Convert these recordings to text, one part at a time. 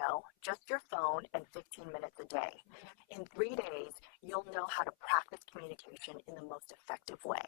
know, just your phone and 15 minutes a day. In 3 days, you'll know how to practice communication in the most effective way.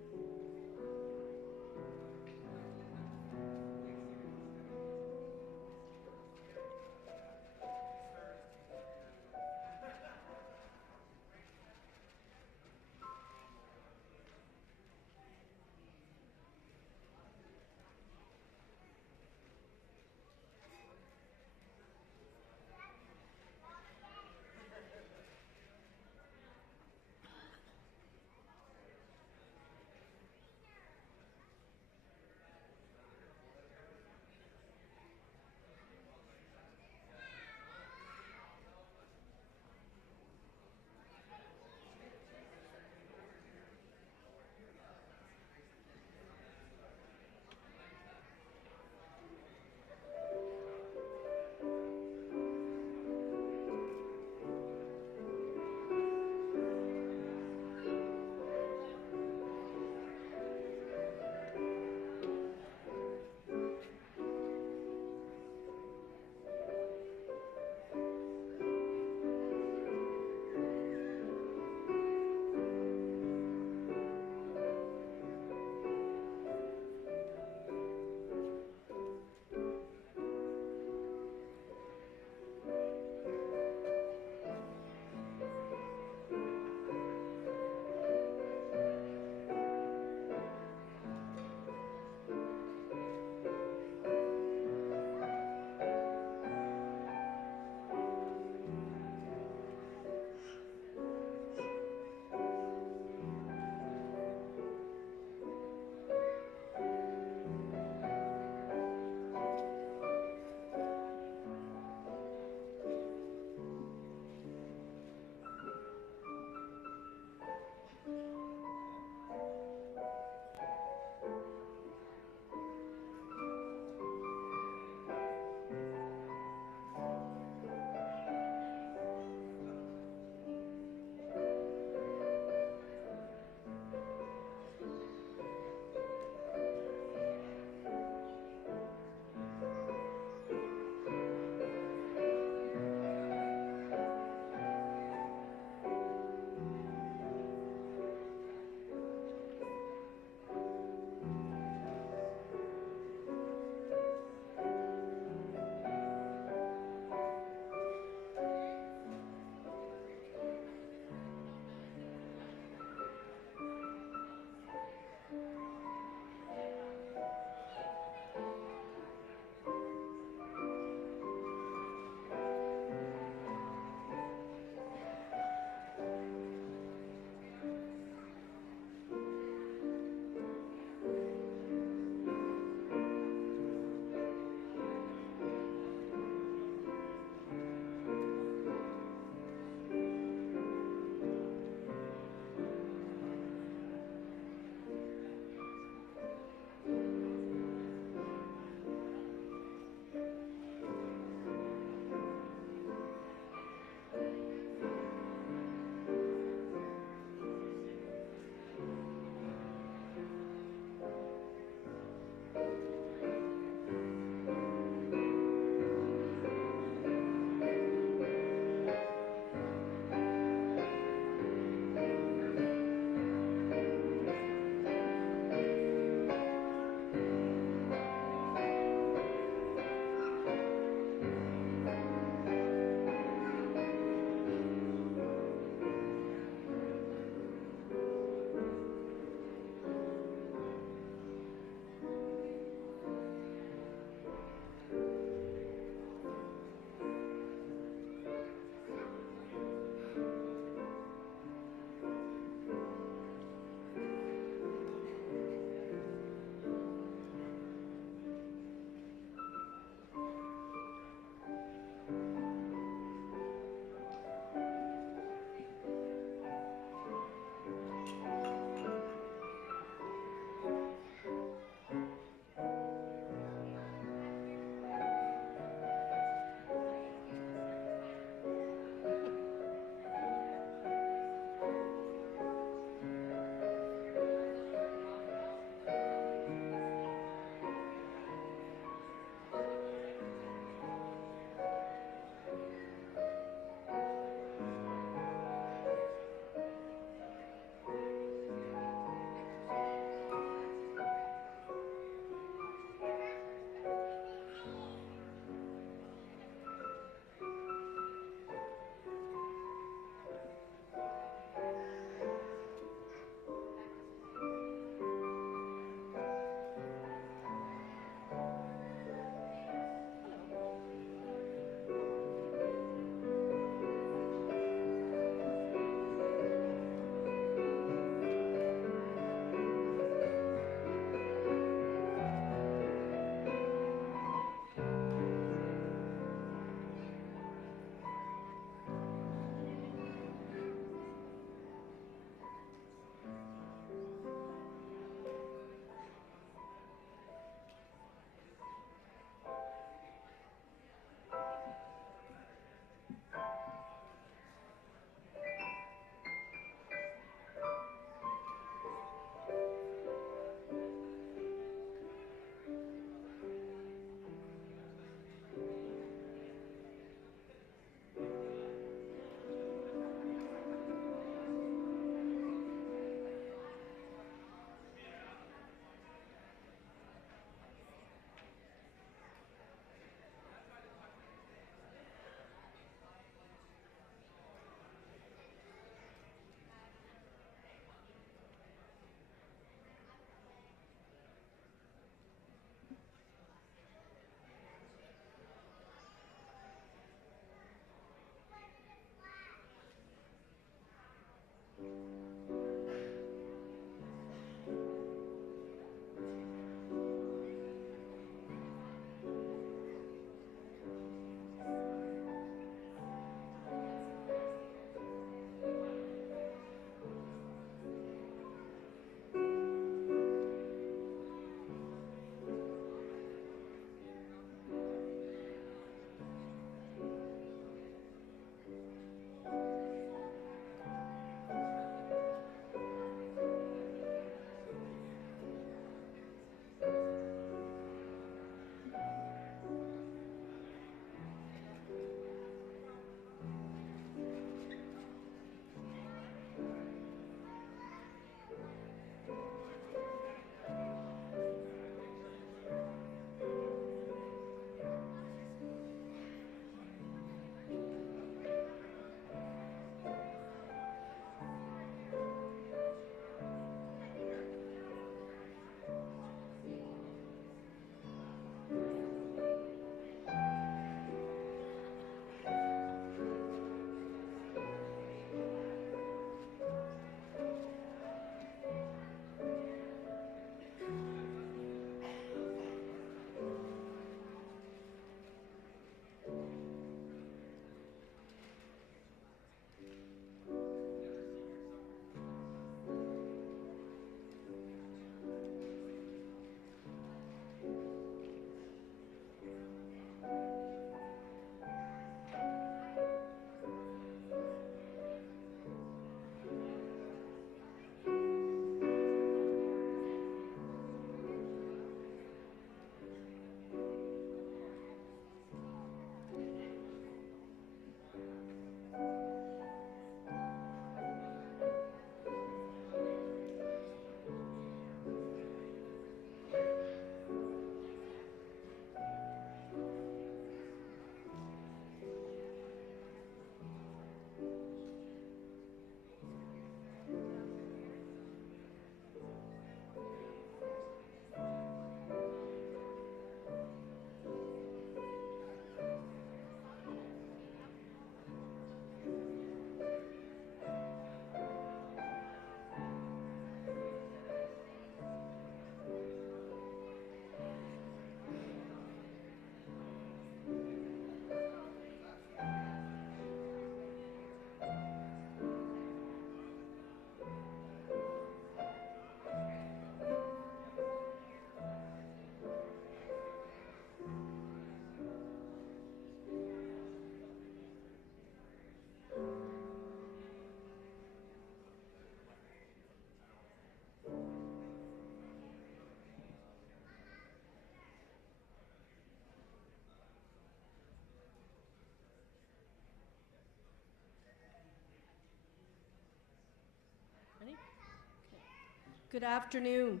Good afternoon.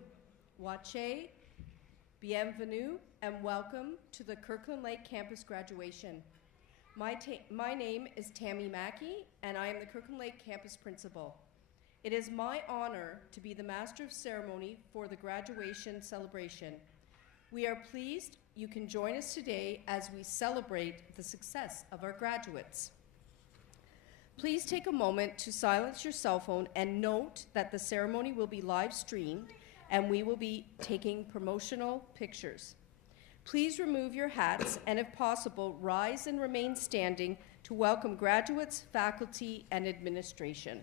Wache, bienvenue, and welcome to the Kirkland Lake campus graduation. My name is Tammy Mackey, and I am the Kirkland Lake campus principal. It is my honor to be the master of ceremony for the graduation celebration. We are pleased you can join us today as we celebrate the success of our graduates. Please take a moment to silence your cell phone and note that the ceremony will be live streamed and we will be taking promotional pictures. Please remove your hats and, if possible, rise and remain standing to welcome graduates, faculty, and administration.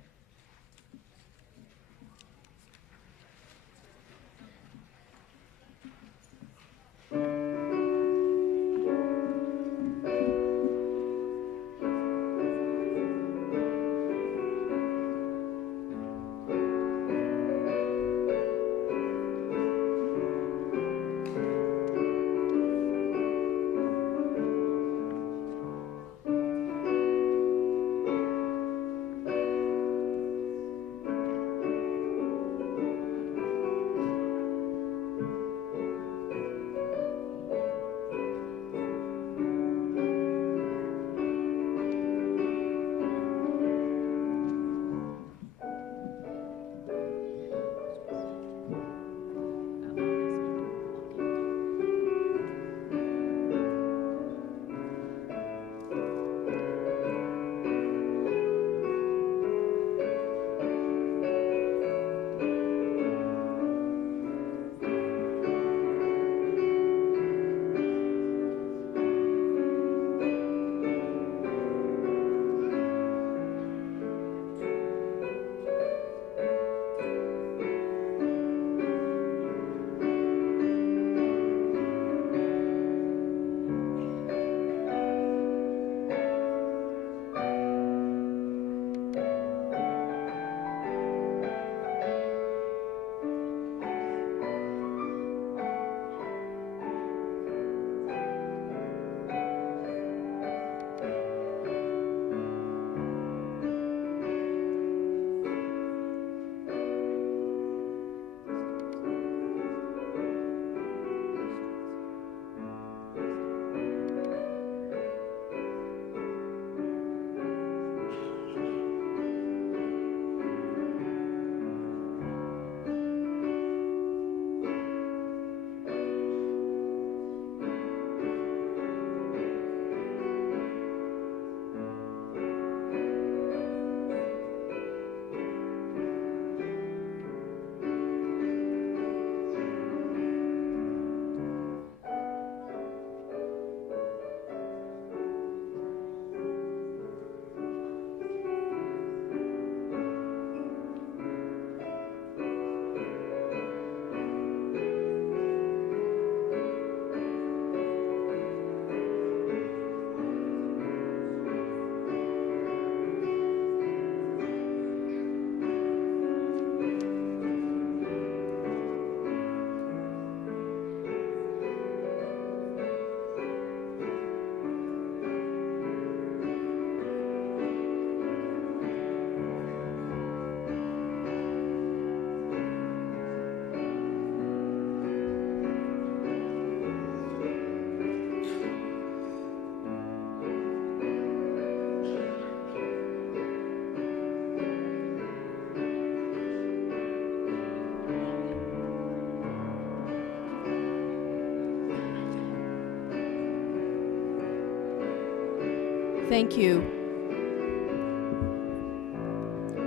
Thank you.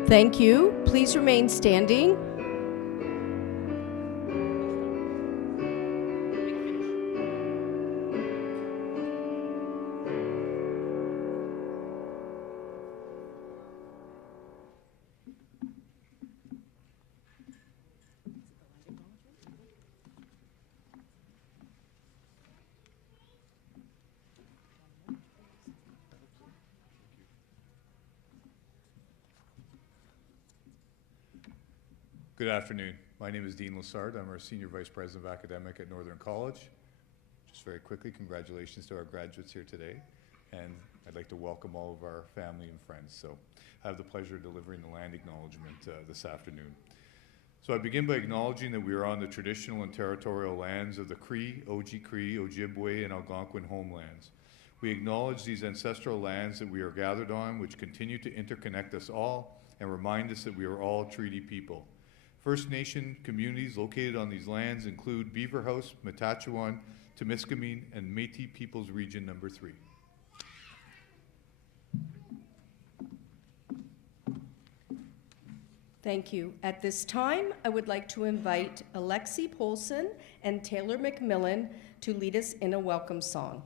Thank you. Please remain standing. Good afternoon. My name is Dean Lessard. I'm our Senior Vice President of Academic at Northern College. Just very quickly, congratulations to our graduates here today. And I'd like to welcome all of our family and friends. So I have the pleasure of delivering the land acknowledgement this afternoon. So I begin by acknowledging that we are on the traditional and territorial lands of the Cree, Oji-Cree, Ojibwe, and Algonquin homelands. We acknowledge these ancestral lands that we are gathered on, which continue to interconnect us all and remind us that we are all treaty people. First Nation communities located on these lands include Beaver House, Matachewan, Temiskaming, and Métis Peoples Region Number 3. Thank you. At this time, I would like to invite Alexi Polson and Taylor McMillan to lead us in a welcome song.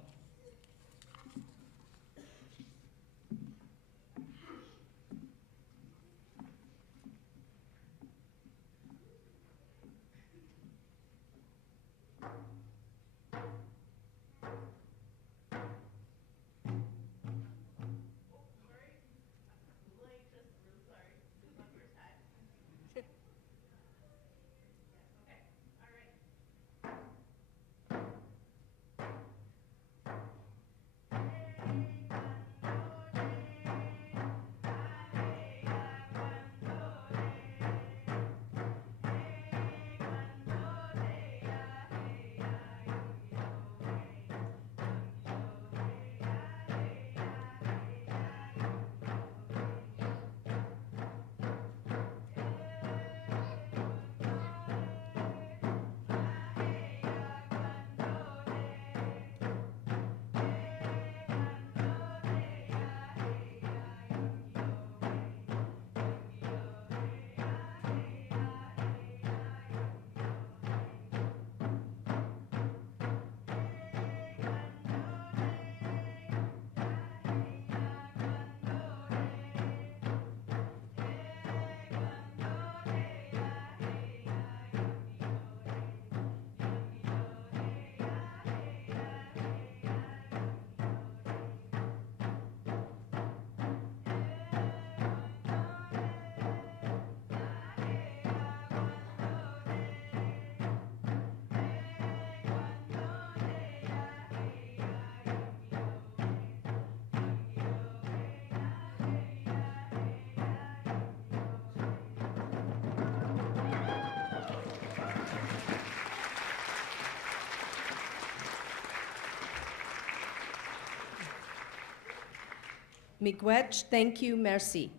Miigwech, thank you, merci.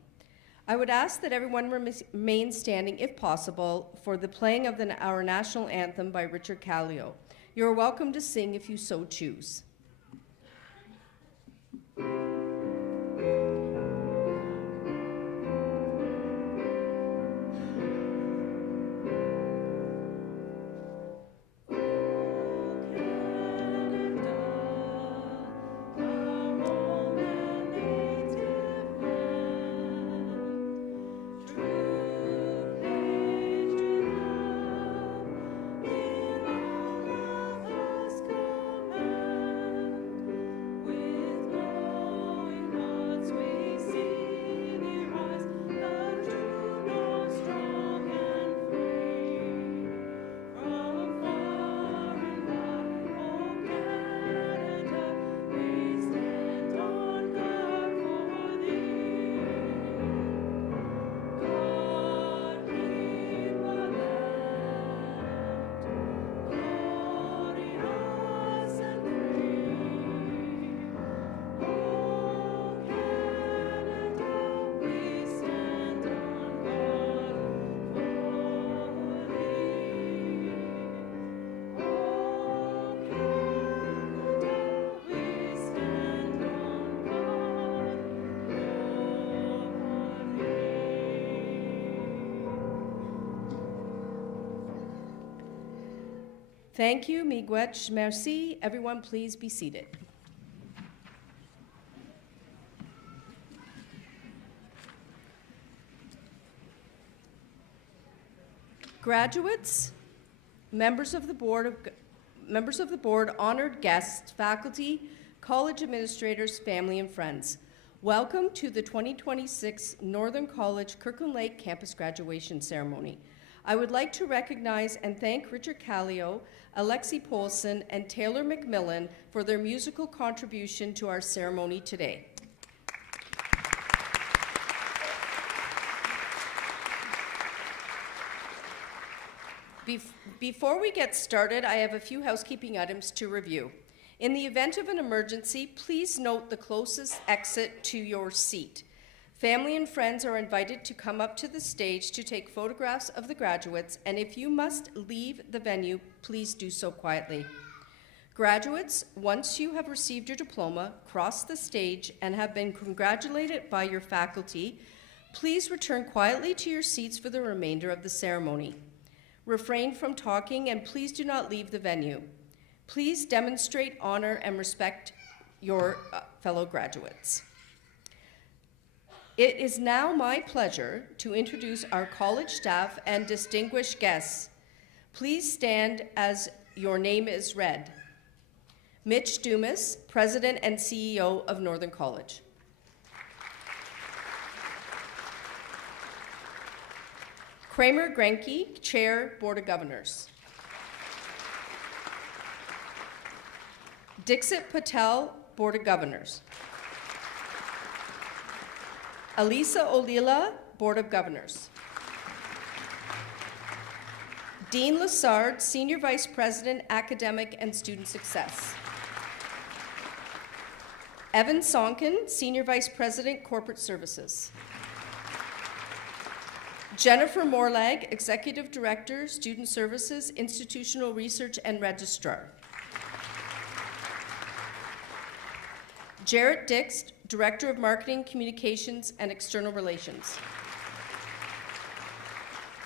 I would ask that everyone remain standing, if possible, for the playing of our national anthem by Richard Kallio. You are welcome to sing if you so choose. Thank you, miigwech, merci. Everyone, please be seated. Graduates, members of the board, honored guests, faculty, college administrators, family, and friends. Welcome to the 2026 Northern College Kirkland Lake campus graduation ceremony. I would like to recognize and thank Richard Kallio, Alexi Polson, and Taylor McMillan for their musical contribution to our ceremony today. Before we get started, I have a few housekeeping items to review. In the event of an emergency, please note the closest exit to your seat. Family and friends are invited to come up to the stage to take photographs of the graduates, and if you must leave the venue, please do so quietly. Graduates, once you have received your diploma, cross the stage, and have been congratulated by your faculty, please return quietly to your seats for the remainder of the ceremony. Refrain from talking, and please do not leave the venue. Please demonstrate honor and respect your fellow graduates. It is now my pleasure to introduce our college staff and distinguished guests. Please stand as your name is read. Mitch Dumas, President and CEO of Northern College. Kramer Grenke, Chair, Board of Governors. Dixit Patel, Board of Governors. Alisa Olila, Board of Governors. Dean Lassard, Senior Vice President, Academic and Student Success. Evan Sonkin, Senior Vice President, Corporate Services. Jennifer Morlag, Executive Director, Student Services, Institutional Research and Registrar. Jarrett Dix, Director of Marketing, Communications, and External Relations.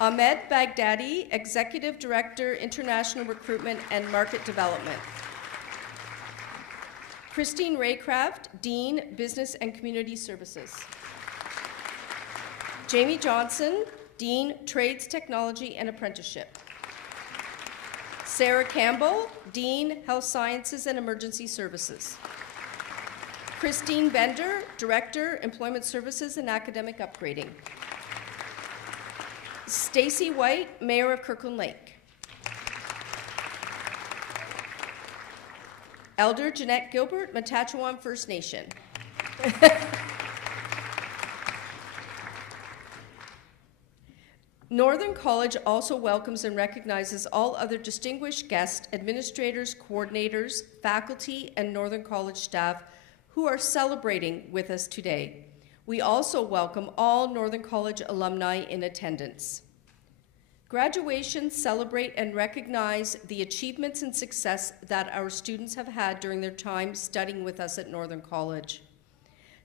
Ahmed Baghdadi, Executive Director, International Recruitment and Market Development. Christine Raycraft, Dean, Business and Community Services. Jamie Johnson, Dean, Trades, Technology and Apprenticeship. Sarah Campbell, Dean, Health Sciences and Emergency Services. Christine Bender, Director, Employment Services and Academic Upgrading. Stacy White, Mayor of Kirkland Lake. Elder Jeanette Gilbert, Matachewan First Nation. Northern College also welcomes and recognizes all other distinguished guests, administrators, coordinators, faculty, and Northern College staff who are celebrating with us today. We also welcome all Northern College alumni in attendance. Graduations celebrate and recognize the achievements and success that our students have had during their time studying with us at Northern College.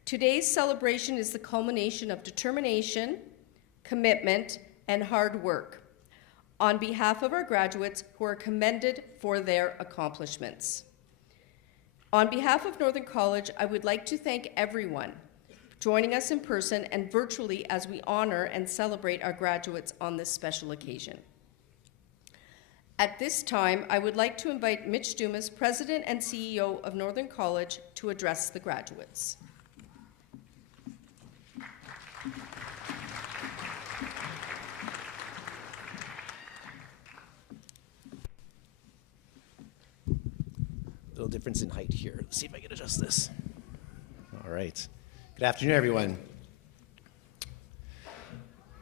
Today's celebration is the culmination of determination, commitment, and hard work on behalf of our graduates who are commended for their accomplishments. On behalf of Northern College, I would like to thank everyone joining us in person and virtually as we honor and celebrate our graduates on this special occasion. At this time, I would like to invite Mitch Dumas, President and CEO of Northern College, to address the graduates. Little difference in height here. Let's see if I can adjust this. All right. Good afternoon, everyone.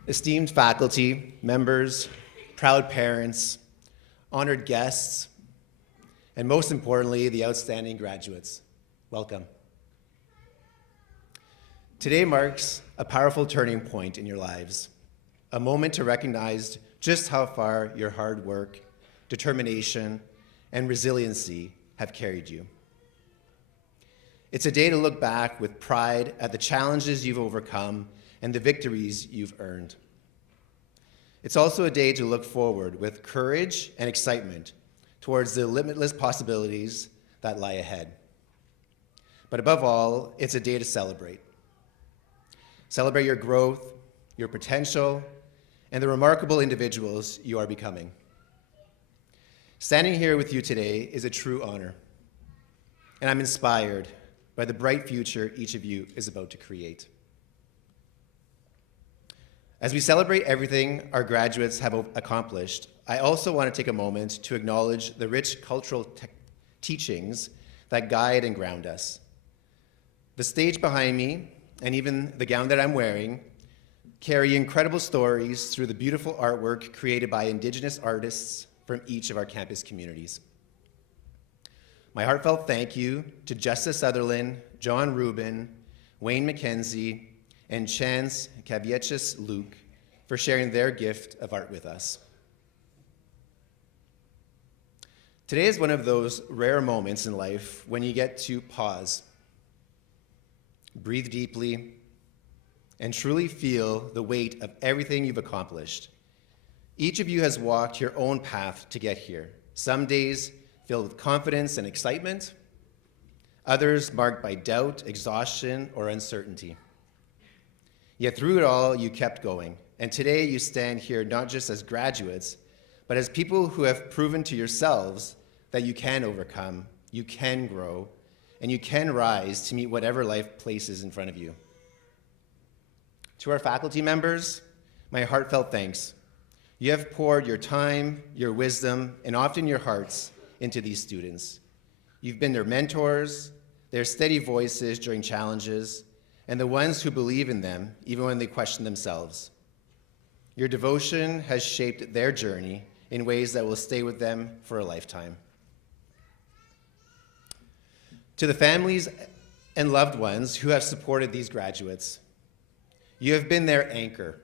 Esteemed faculty, members, proud parents, honored guests, and most importantly, the outstanding graduates. Welcome. Today marks a powerful turning point in your lives, a moment to recognize just how far your hard work, determination, and resiliency have carried you. It's a day to look back with pride at the challenges you've overcome and the victories you've earned. It's also a day to look forward with courage and excitement towards the limitless possibilities that lie ahead. But above all, it's a day to celebrate. Celebrate your growth, your potential, and the remarkable individuals you are becoming. Standing here with you today is a true honor, and I'm inspired by the bright future each of you is about to create. As we celebrate everything our graduates have accomplished, I also want to take a moment to acknowledge the rich cultural teachings that guide and ground us. The stage behind me, and even the gown that I'm wearing, carry incredible stories through the beautiful artwork created by Indigenous artists from each of our campus communities. My heartfelt thank you to Justice Sutherland, John Rubin, Wayne McKenzie, and Chance Kaviechis Luke for sharing their gift of art with us. Today is one of those rare moments in life when you get to pause, breathe deeply, and truly feel the weight of everything you've accomplished. Each of you has walked your own path to get here. Some days filled with confidence and excitement, others marked by doubt, exhaustion, or uncertainty. Yet through it all, you kept going. And today you stand here not just as graduates, but as people who have proven to yourselves that you can overcome, you can grow, and you can rise to meet whatever life places in front of you. To our faculty members, my heartfelt thanks. You have poured your time, your wisdom, and often your hearts into these students. You've been their mentors, their steady voices during challenges, and the ones who believe in them even when they question themselves. Your devotion has shaped their journey in ways that will stay with them for a lifetime. To the families and loved ones who have supported these graduates, you have been their anchor.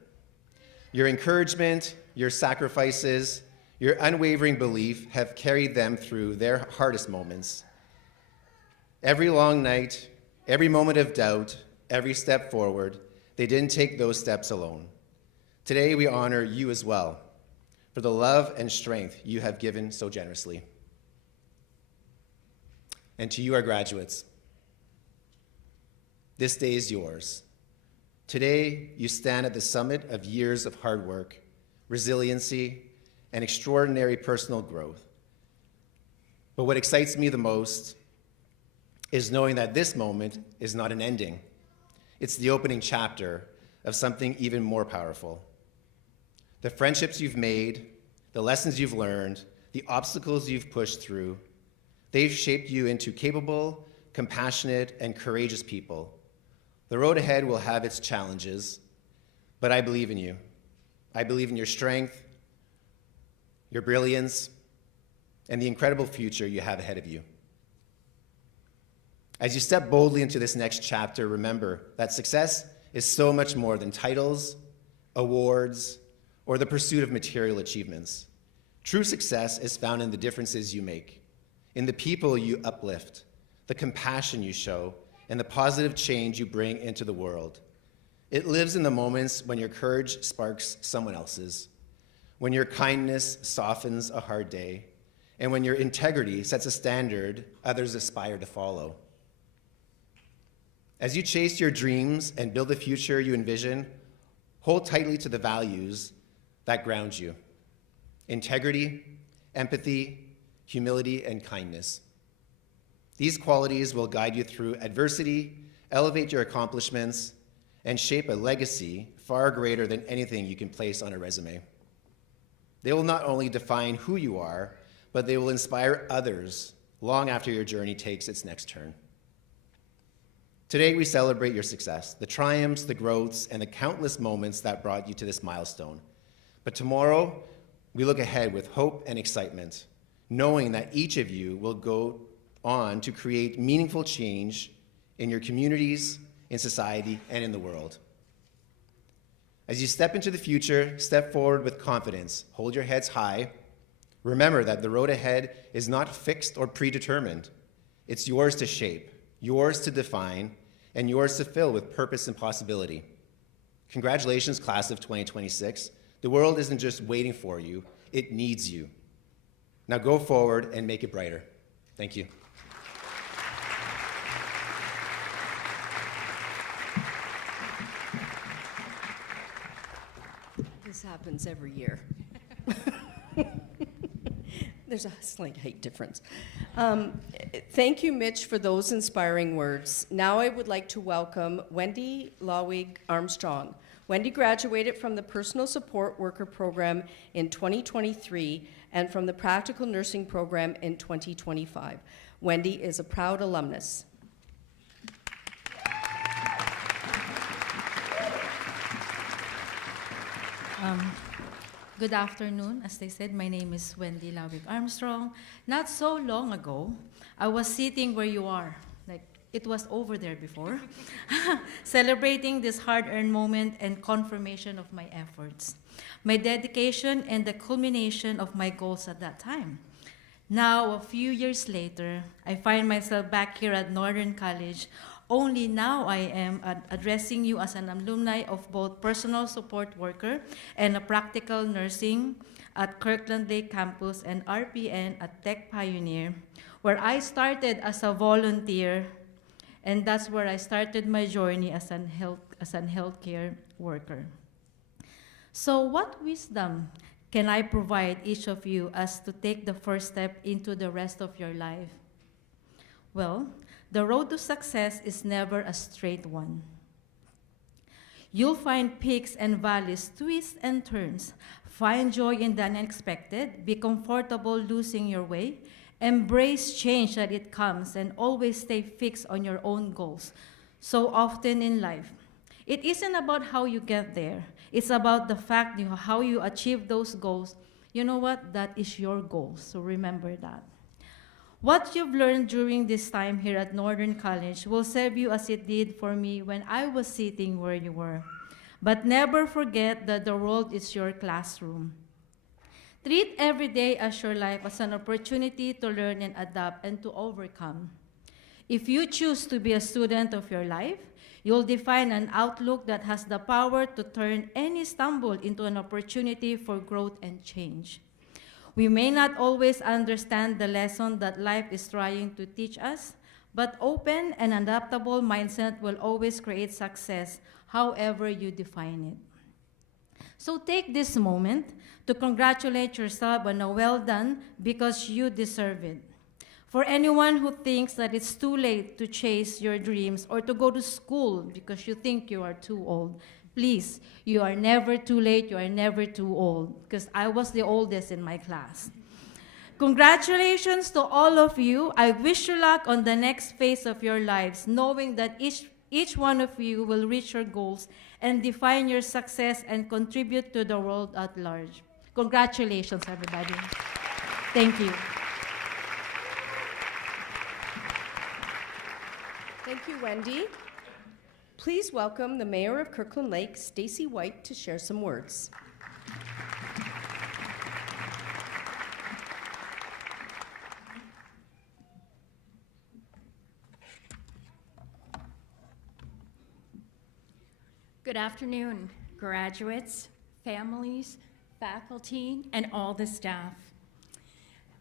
Your encouragement, your sacrifices, your unwavering belief have carried them through their hardest moments. Every long night, every moment of doubt, every step forward, they didn't take those steps alone. Today we honor you as well for the love and strength you have given so generously. And to you, our graduates, this day is yours. Today, you stand at the summit of years of hard work, resiliency, and extraordinary personal growth. But what excites me the most is knowing that this moment is not an ending. It's the opening chapter of something even more powerful. The friendships you've made, the lessons you've learned, the obstacles you've pushed through, they've shaped you into capable, compassionate, and courageous people. The road ahead will have its challenges, but I believe in you. I believe in your strength, your brilliance, and the incredible future you have ahead of you. As you step boldly into this next chapter, remember that success is so much more than titles, awards, or the pursuit of material achievements. True success is found in the differences you make, in the people you uplift, the compassion you show, and the positive change you bring into the world. It lives in the moments when your courage sparks someone else's, when your kindness softens a hard day, and when your integrity sets a standard others aspire to follow. As you chase your dreams and build the future you envision, hold tightly to the values that ground you: integrity, empathy, humility, and kindness. These qualities will guide you through adversity, elevate your accomplishments, and shape a legacy far greater than anything you can place on a resume. They will not only define who you are, but they will inspire others long after your journey takes its next turn. Today, we celebrate your success, the triumphs, the growths, and the countless moments that brought you to this milestone. But tomorrow, we look ahead with hope and excitement, knowing that each of you will go on to create meaningful change in your communities, in society, and in the world. As you step into the future, step forward with confidence. Hold your heads high. Remember that the road ahead is not fixed or predetermined. It's yours to shape, yours to define, and yours to fill with purpose and possibility. Congratulations, class of 2026. The world isn't just waiting for you, it needs you. Now go forward and make it brighter. Thank you. This happens every year. There's a slight height difference. Thank you, Mitch, for those inspiring words. Now I would like to welcome Wendy Lawig Armstrong. Wendy graduated from the Personal Support Worker Program in 2023 and from the Practical Nursing Program in 2025. Wendy is a proud alumnus. Um, Good afternoon. As they said, my name is Wendy Lawick Armstrong. Not so long ago, I was sitting where you are, like it was over there before, celebrating this hard-earned moment and confirmation of my efforts, my dedication, and the culmination of my goals at that time. Now, a few years later, I find myself back here at Northern College. Only now I am addressing you as an alumni of both personal support worker and a practical nursing at Kirkland Lake campus and RPN at Tech Pioneer, where I started as a volunteer, and that's where I started my journey as an healthcare worker. So what wisdom can I provide each of you as to take the first step into the rest of your life? Well, the road to success is never a straight one. You'll find peaks and valleys, twists and turns. Find joy in the unexpected, be comfortable losing your way, embrace change that it comes, and always stay fixed on your own goals. So often in life, it isn't about how you get there. It's about the fact how you achieve those goals. You know what? That is your goal, so remember that. What you've learned during this time here at Northern College will serve you as it did for me when I was sitting where you were. But never forget that the world is your classroom. Treat every day as your life as an opportunity to learn and adapt and to overcome. If you choose to be a student of your life, you'll define an outlook that has the power to turn any stumble into an opportunity for growth and change. We may not always understand the lesson that life is trying to teach us, but open and adaptable mindset will always create success, however you define it. So take this moment to congratulate yourself on a well done because you deserve it. For anyone who thinks that it's too late to chase your dreams or to go to school because you think you are too old, please, you are never too late, you are never too old, because I was the oldest in my class. Congratulations to all of you. I wish you luck on the next phase of your lives, knowing that each one of you will reach your goals and define your success and contribute to the world at large. Congratulations, everybody. Thank you. Thank you, Wendy. Please welcome the Mayor of Kirkland Lake, Stacy White, to share some words. Good afternoon, graduates, families, faculty, and all the staff.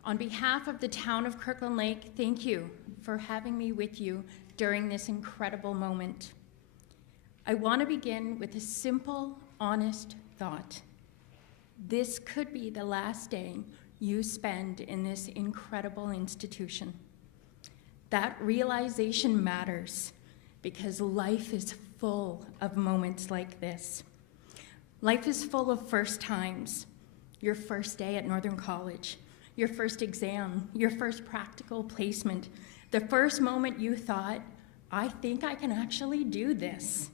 On behalf of the town of Kirkland Lake, thank you for having me with you during this incredible moment. I want to begin with a simple, honest thought. This could be the last day you spend in this incredible institution. That realization matters because life is full of moments like this. Life is full of first times. Your first day at Northern College, your first exam, your first practical placement, the first moment you thought, I think I can actually do this.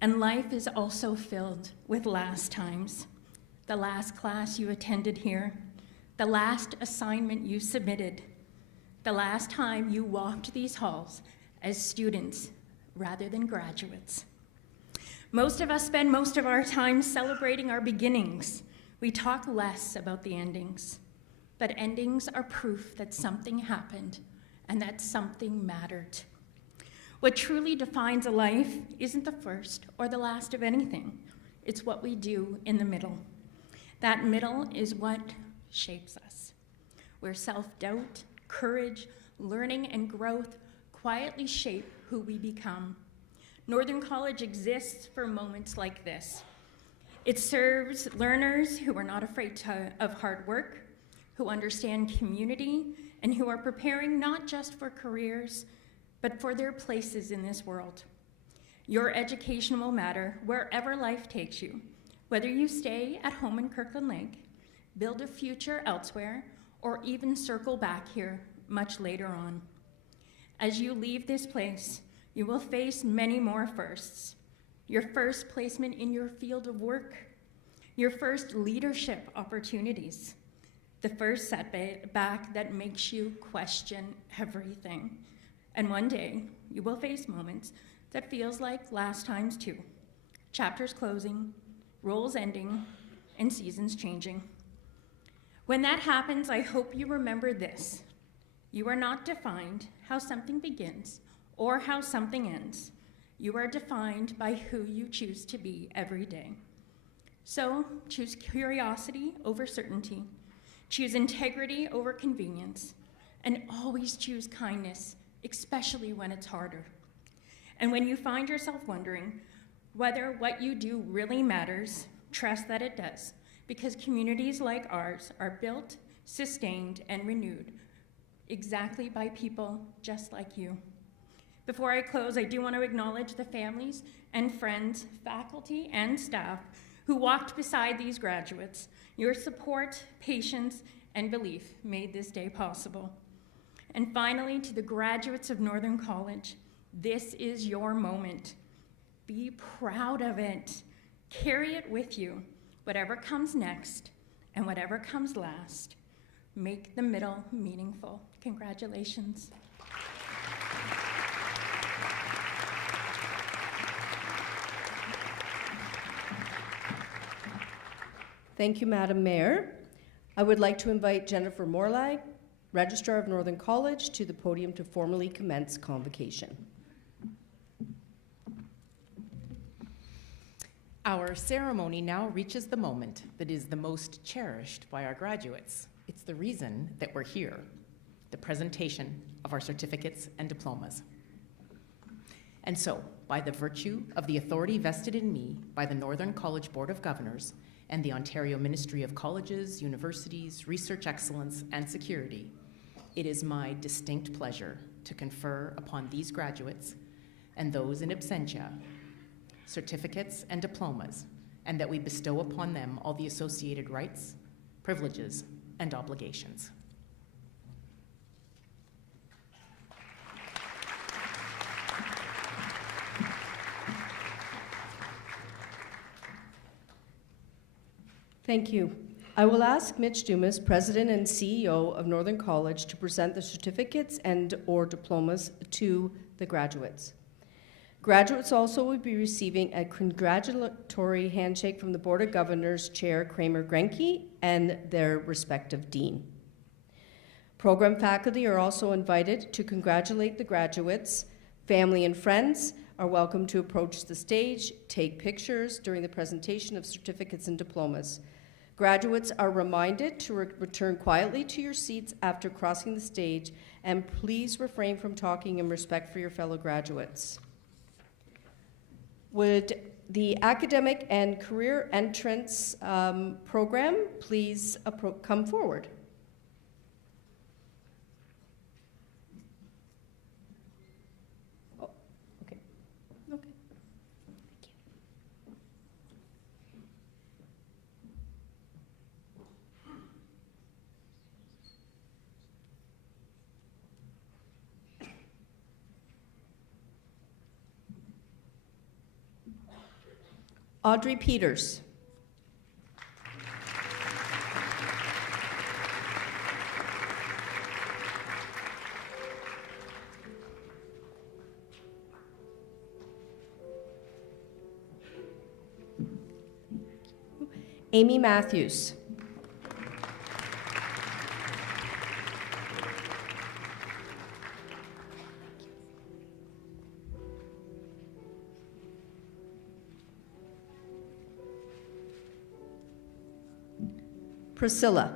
And life is also filled with last times. The last class you attended here, the last assignment you submitted, the last time you walked these halls as students rather than graduates. Most of us spend most of our time celebrating our beginnings. We talk less about the endings, but endings are proof that something happened and that something mattered. What truly defines a life isn't the first or the last of anything. It's what we do in the middle. That middle is what shapes us, where self-doubt, courage, learning, and growth quietly shape who we become. Northern College exists for moments like this. It serves learners who are not afraid of hard work, who understand community, and who are preparing not just for careers, but for their places in this world. Your education will matter wherever life takes you, whether you stay at home in Kirkland Lake, build a future elsewhere, or even circle back here much later on. As you leave this place, you will face many more firsts. Your first placement in your field of work, your first leadership opportunities, the first setback that makes you question everything. And one day, you will face moments that feels like last times too. Chapters closing, roles ending, and seasons changing. When that happens, I hope you remember this. You are not defined how something begins or how something ends. You are defined by who you choose to be every day. So choose curiosity over certainty, choose integrity over convenience, and always choose kindness, especially when it's harder. And when you find yourself wondering whether what you do really matters, trust that it does, because communities like ours are built, sustained, and renewed exactly by people just like you. Before I close, I do want to acknowledge the families and friends, faculty, and staff who walked beside these graduates. Your support, patience, and belief made this day possible. And finally, to the graduates of Northern College, this is your moment. Be proud of it. Carry it with you. Whatever comes next and whatever comes last, make the middle meaningful. Congratulations. Thank you, Madam Mayor. I would like to invite Jennifer Morlag, Registrar of Northern College, to the podium to formally commence convocation. Our ceremony now reaches the moment that is the most cherished by our graduates. It's the reason that we're here, the presentation of our certificates and diplomas. And so, by the virtue of the authority vested in me by the Northern College Board of Governors and the Ontario Ministry of Colleges, Universities, Research Excellence, and Security, it is my distinct pleasure to confer upon these graduates and those in absentia certificates and diplomas, and that we bestow upon them all the associated rights, privileges, and obligations. Thank you. I will ask Mitch Dumas, President and CEO of Northern College, to present the certificates and/or diplomas to the graduates. Graduates also will be receiving a congratulatory handshake from the Board of Governors Chair Kramer Grenke and their respective dean. Program faculty are also invited to congratulate the graduates. Family and friends are welcome to approach the stage, take pictures during the presentation of certificates and diplomas. Graduates are reminded to return quietly to your seats after crossing the stage, and please refrain from talking in respect for your fellow graduates. Would the academic and career entrance program please come forward? Oh, okay. Okay. Thank you. Audrey Peters. Amy Matthews. Priscilla.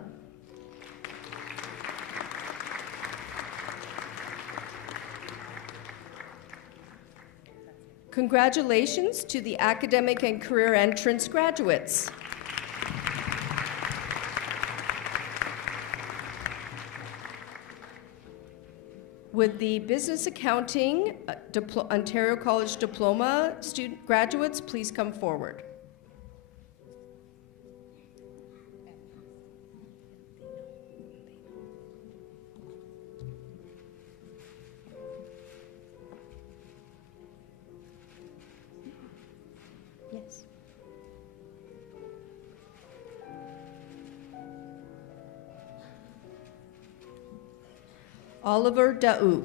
Congratulations to the academic and career entrance graduates. Would the business accounting Ontario College diploma student graduates please come forward? Yes. Oliver Daou.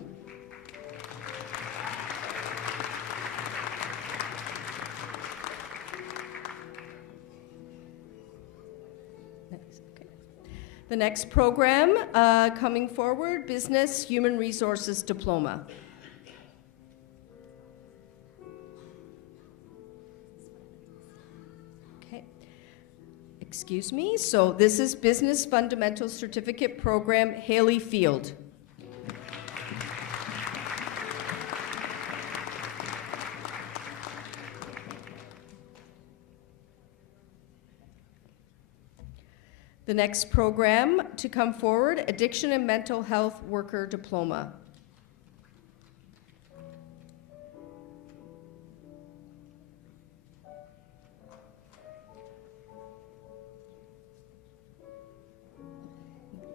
The next program coming forward, Business Human Resources Diploma. Okay, excuse me. So this is Business Fundamentals Certificate Program, Haley Field. The next program to come forward, Addiction and Mental Health Worker Diploma.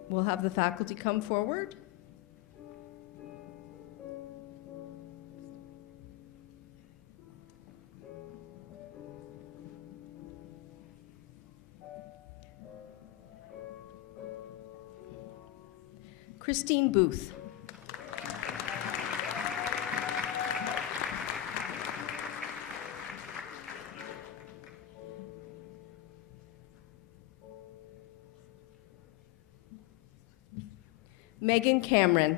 We'll have the faculty come forward. Christine Booth. Megan Cameron.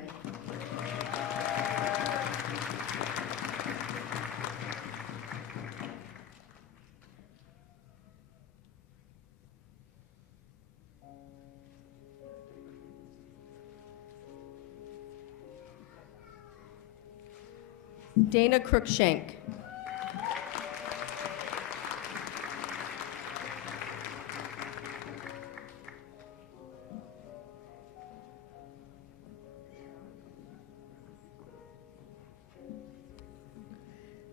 Dana Cruikshank.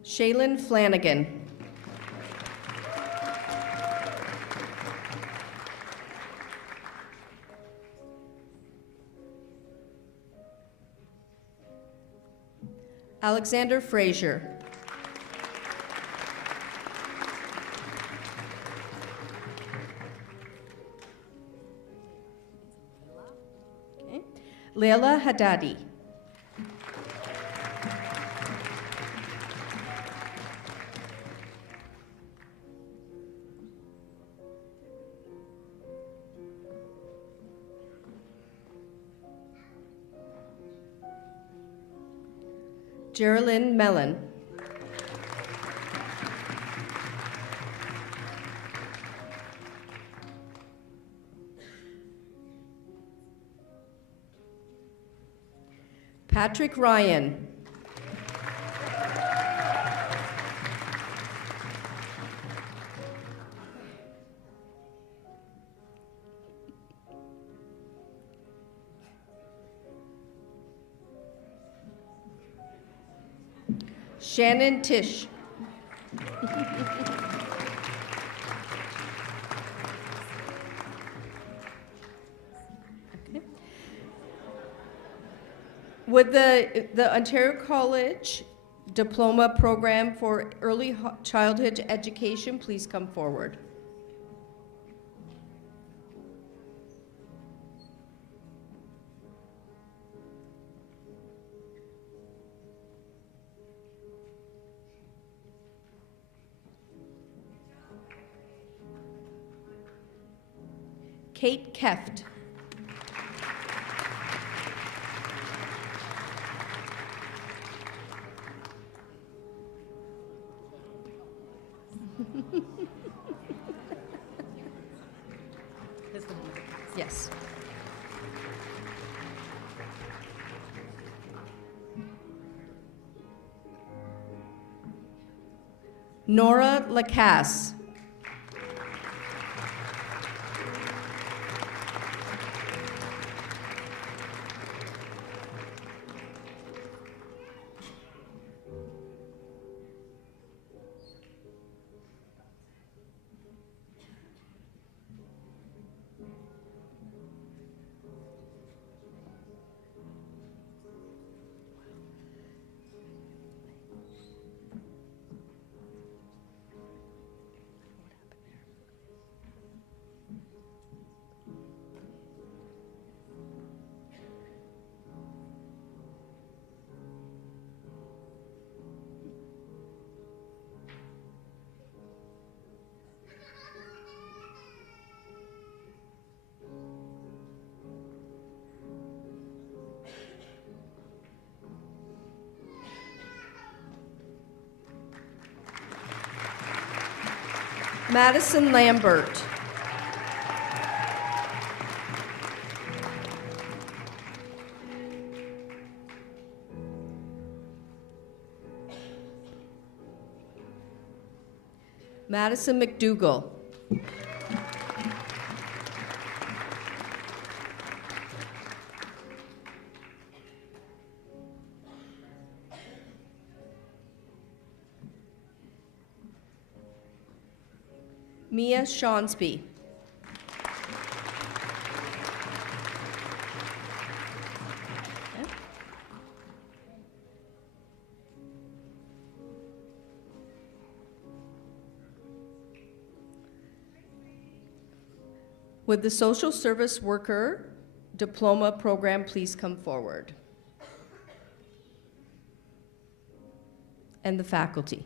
Shaylin Flanagan. Alexander Frazier. Okay. Leila Haddadi. Geraldine Mellon. Patrick Ryan. Shannon Tish. Okay. Would the Ontario College Diploma Program for Early Childhood Education please come forward? Kate Keft. Yes. Nora Lacasse. Madison Lambert. Madison McDougall. Mia Shawnsby. Would the social service worker diploma program please come forward? And the faculty.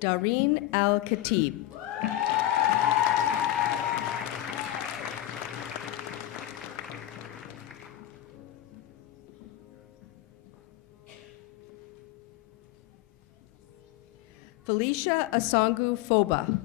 Dareen Al-Khatib. Felicia Asangu Foba.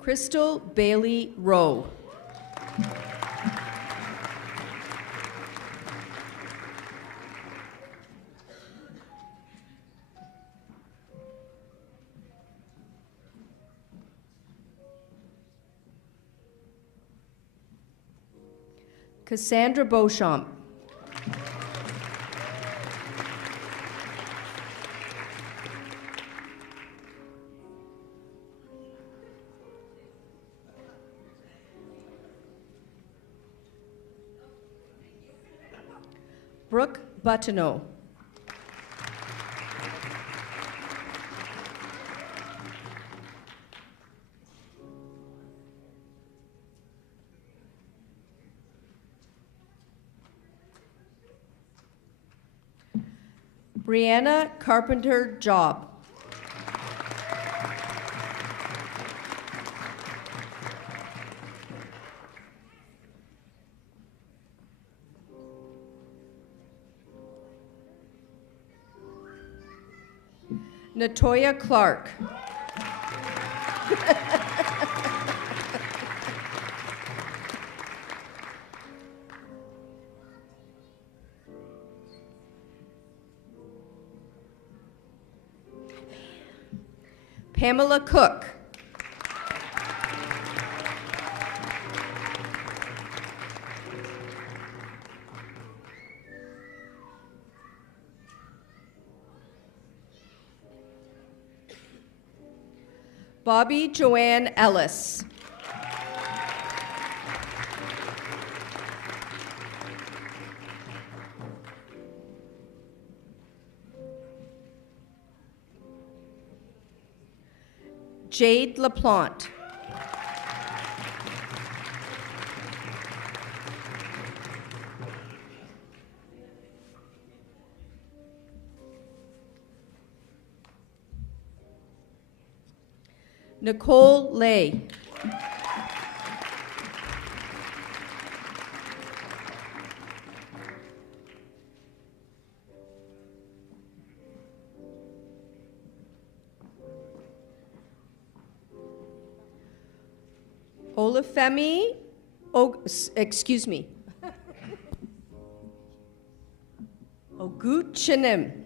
Crystal Bailey Rowe. Cassandra Beauchamp. Brooke Buttineau. Brianna Carpenter Job. Natoya Clark. Pamela Cook. Bobby Joanne Ellis. Jade LaPlante. Nicole Lay. Olufemi, excuse me. Oguchinim.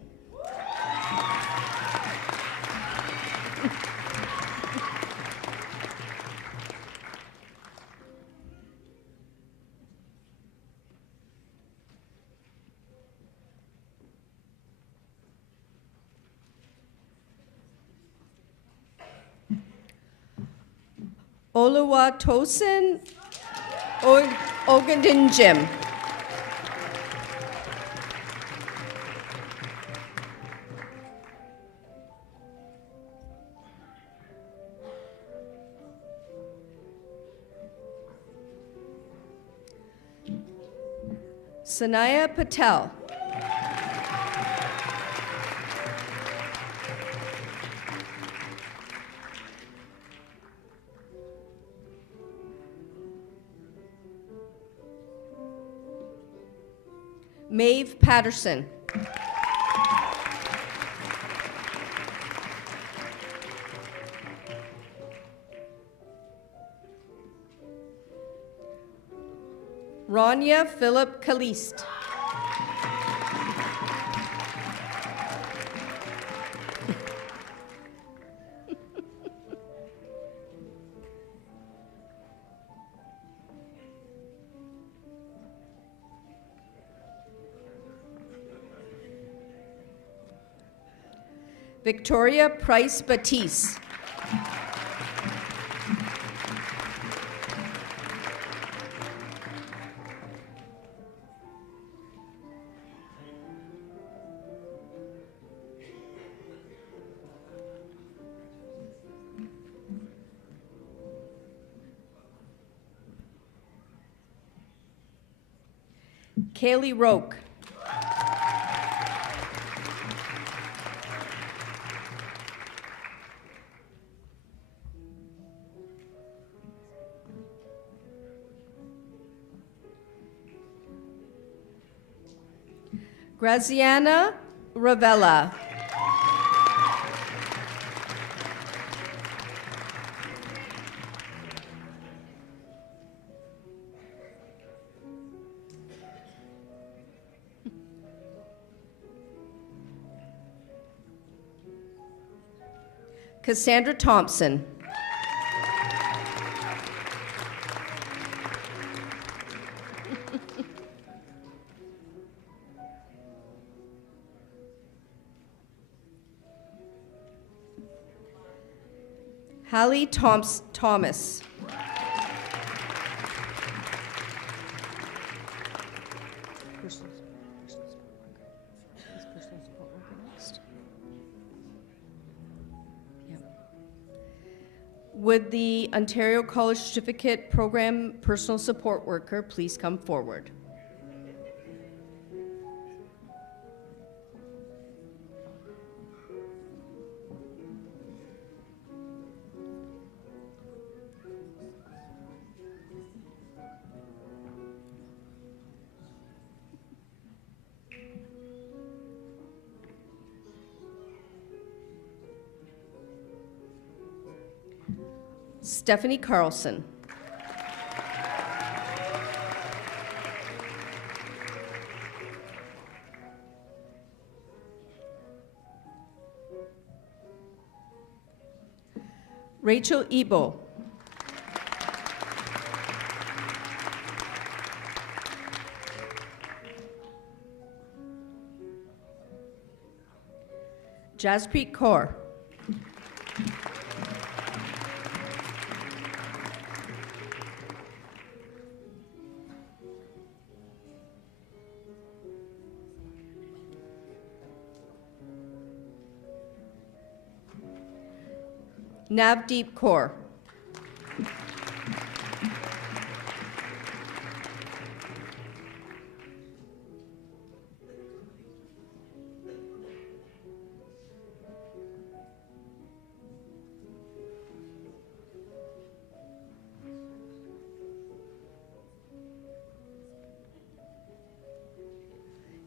Oluwatosin Ogundenjim. Sanaya Patel. Maeve Patterson. Rania Philip Kalist. Victoria Price Batiste. Kaylee Roque. Graziana Ravella. Cassandra Thompson. Hallie Thomas. Would the Ontario College Certificate Program Personal Support Worker please come forward? Stephanie Carlson. Rachel Ebo. Jaspreet Kaur. Navdeep Kaur.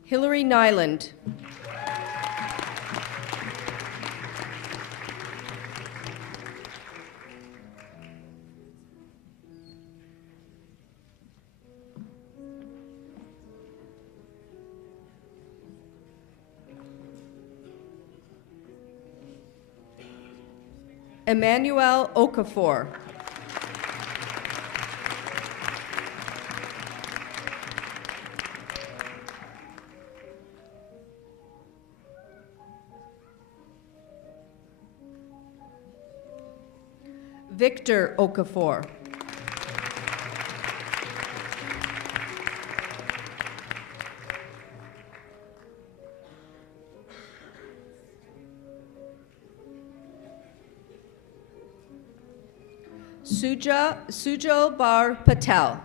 Hillary Nyland. Emmanuel Okafor. Victor Okafor. Sujal Bar Patel.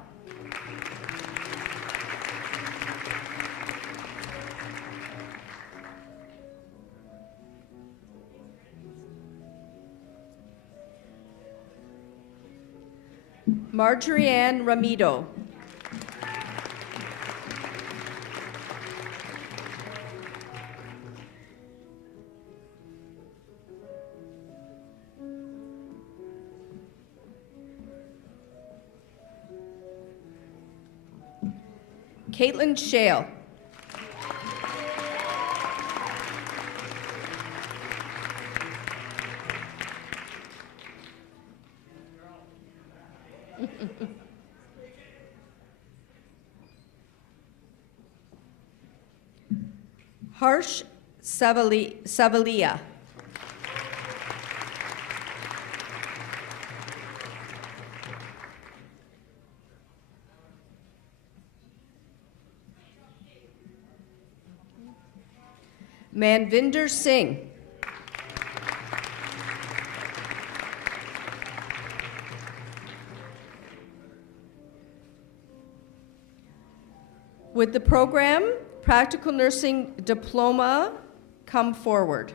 Marjorie Ann Ramido. Caitlin Shale. Harsh Savalia. Manvinder Singh. Would the program Practical Nursing Diploma come forward?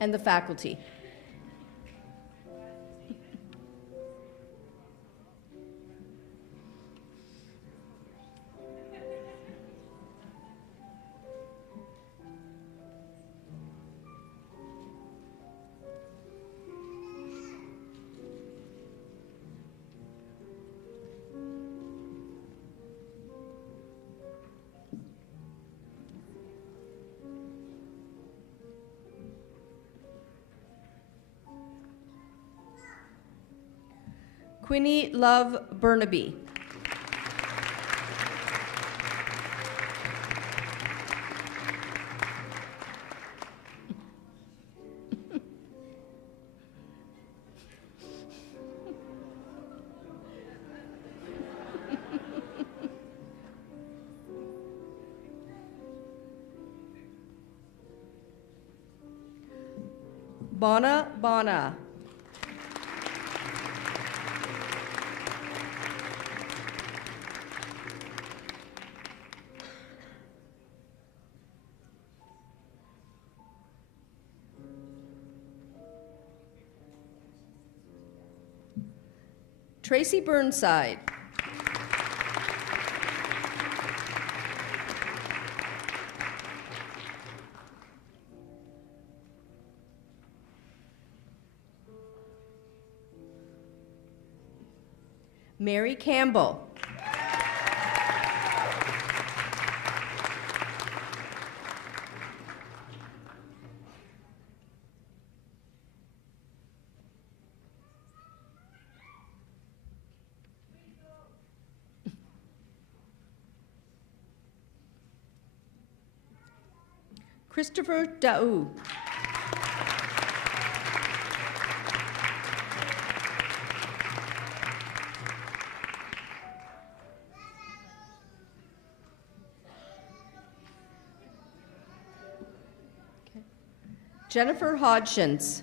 And the faculty. Quinny Love Burnaby. Bona Bona. Tracy Burnside. Mary Campbell. Christopher Daou. Jennifer Hodgins.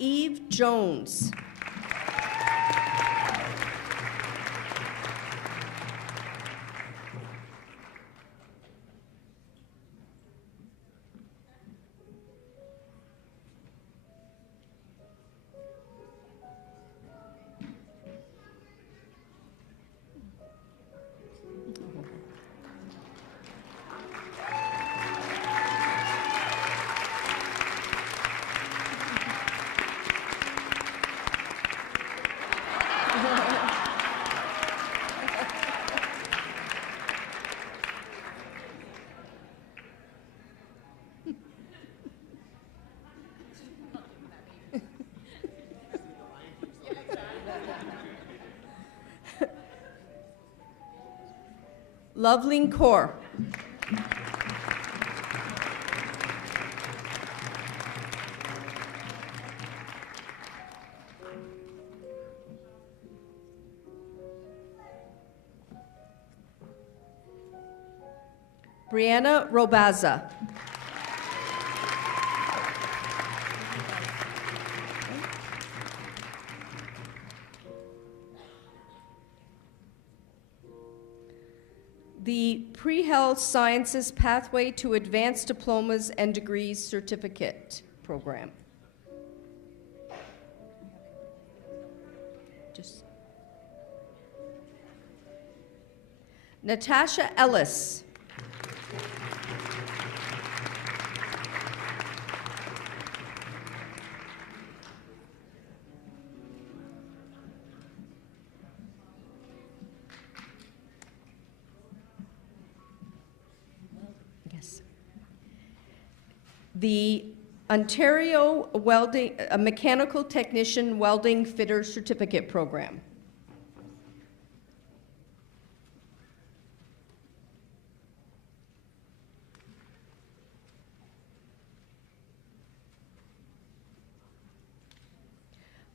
Eve Jones. Loveling Kaur. Brianna Robaza. The Pre-Health Sciences Pathway to Advanced Diplomas and Degrees Certificate Program. Natasha Ellis. Yes. The Ontario Welding, Mechanical Technician Welding Fitter Certificate Program.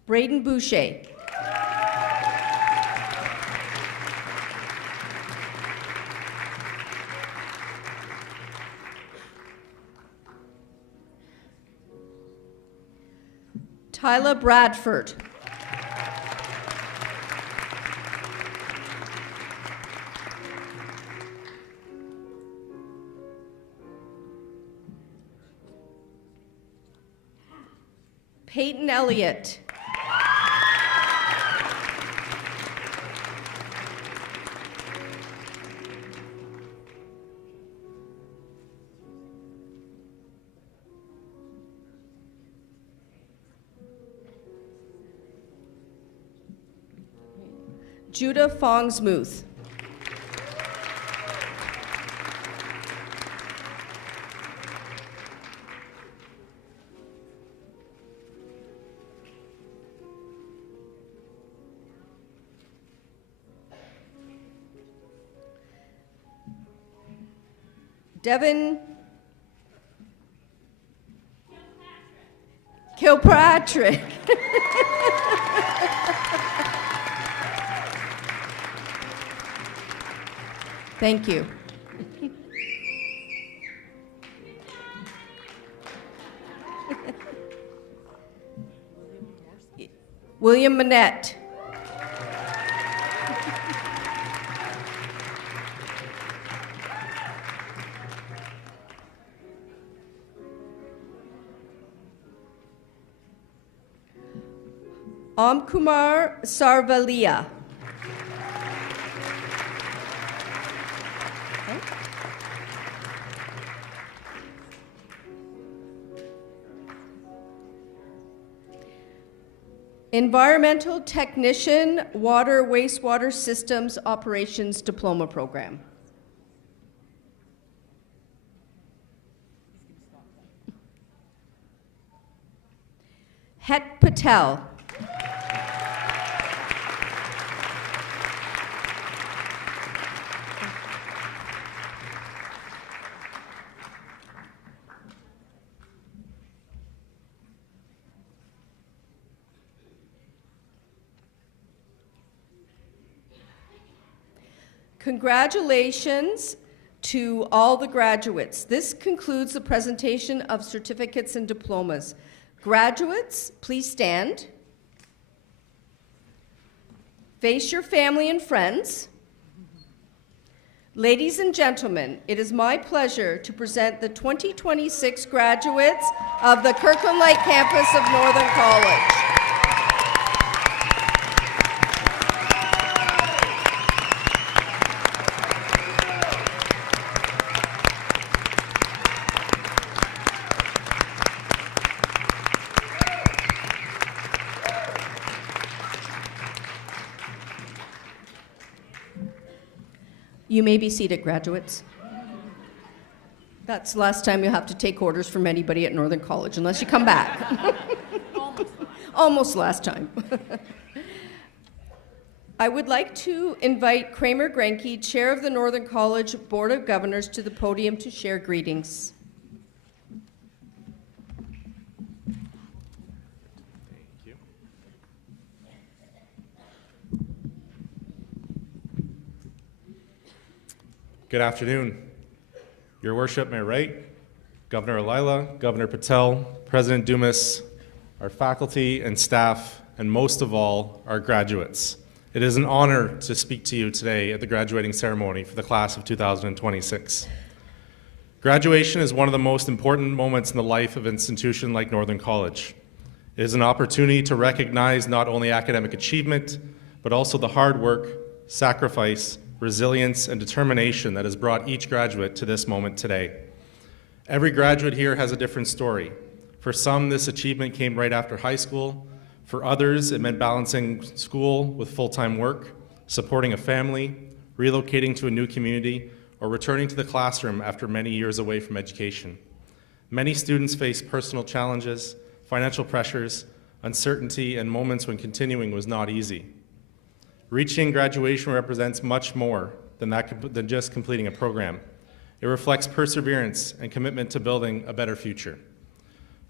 Braden Boucher. Tyler Bradford. Peyton Elliott. Judah Fongsmuth. Devin Kilpatrick. Thank you. William Manette. Kumar Sarvalia. Environmental Technician, Water Wastewater Systems Operations Diploma Program. Het Patel. Congratulations to all the graduates. This concludes the presentation of certificates and diplomas. Graduates, please stand. Face your family and friends. Ladies and gentlemen, it is my pleasure to present the 2026 graduates of the Kirkland Lake campus of Northern College. You may be seated, graduates. That's the last time you'll have to take orders from anybody at Northern College, unless you come back. Almost last time. I would like to invite Kramer Grenke, Chair of the Northern College Board of Governors, to the podium to share greetings. Good afternoon. Your Worship, Mayor Wright, Governor Alila, Governor Patel, President Dumas, our faculty and staff, and most of all, our graduates. It is an honor to speak to you today at the graduating ceremony for the class of 2026. Graduation is one of the most important moments in the life of an institution like Northern College. It is an opportunity to recognize not only academic achievement, but also the hard work, sacrifice, resilience, and determination that has brought each graduate to this moment today. Every graduate here has a different story. For some, this achievement came right after high school. For others, it meant balancing school with full-time work, supporting a family, relocating to a new community, or returning to the classroom after many years away from education. Many students face personal challenges, financial pressures, uncertainty, and moments when continuing was not easy. Reaching graduation represents much more than just completing a program. It reflects perseverance and commitment to building a better future.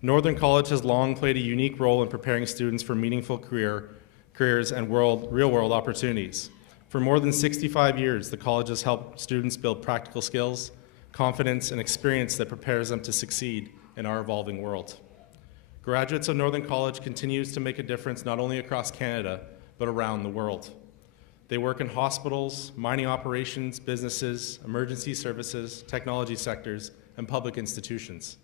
Northern College has long played a unique role in preparing students for meaningful careers and real-world opportunities. For more than 65 years, the college has helped students build practical skills, confidence, and experience that prepares them to succeed in our evolving world. Graduates of Northern College continues to make a difference not only across Canada, but around the world. They work in hospitals, mining operations, businesses, emergency services, technology sectors, and public institutions.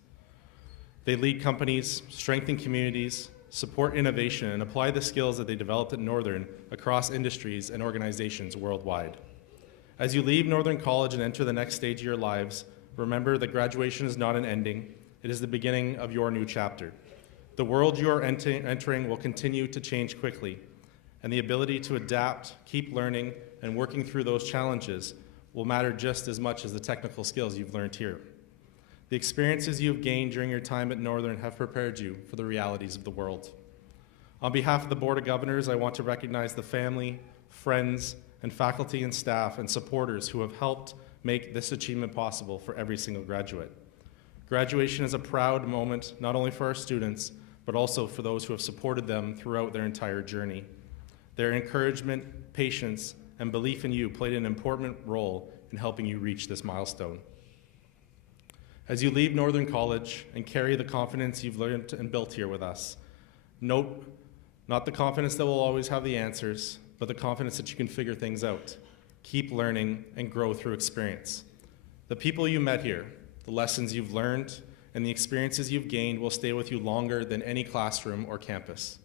They lead companies, strengthen communities, support innovation, and apply the skills that they developed at Northern across industries and organizations worldwide. As you leave Northern College and enter the next stage of your lives, remember that graduation is not an ending, it is the beginning of your new chapter. The world you are entering will continue to change quickly, and the ability to adapt, keep learning, and working through those challenges will matter just as much as the technical skills you've learned here. The experiences you've gained during your time at Northern have prepared you for the realities of the world. On behalf of the Board of Governors, I want to recognize the family, friends, and faculty and staff and supporters who have helped make this achievement possible for every single graduate. Graduation is a proud moment, not only for our students, but also for those who have supported them throughout their entire journey. Their encouragement, patience, and belief in you played an important role in helping you reach this milestone. As you leave Northern College and carry the confidence you've learned and built here with us, note not the confidence that we'll always have the answers, but the confidence that you can figure things out. Keep learning and grow through experience. The people you met here, the lessons you've learned, and the experiences you've gained will stay with you longer than any classroom or campus.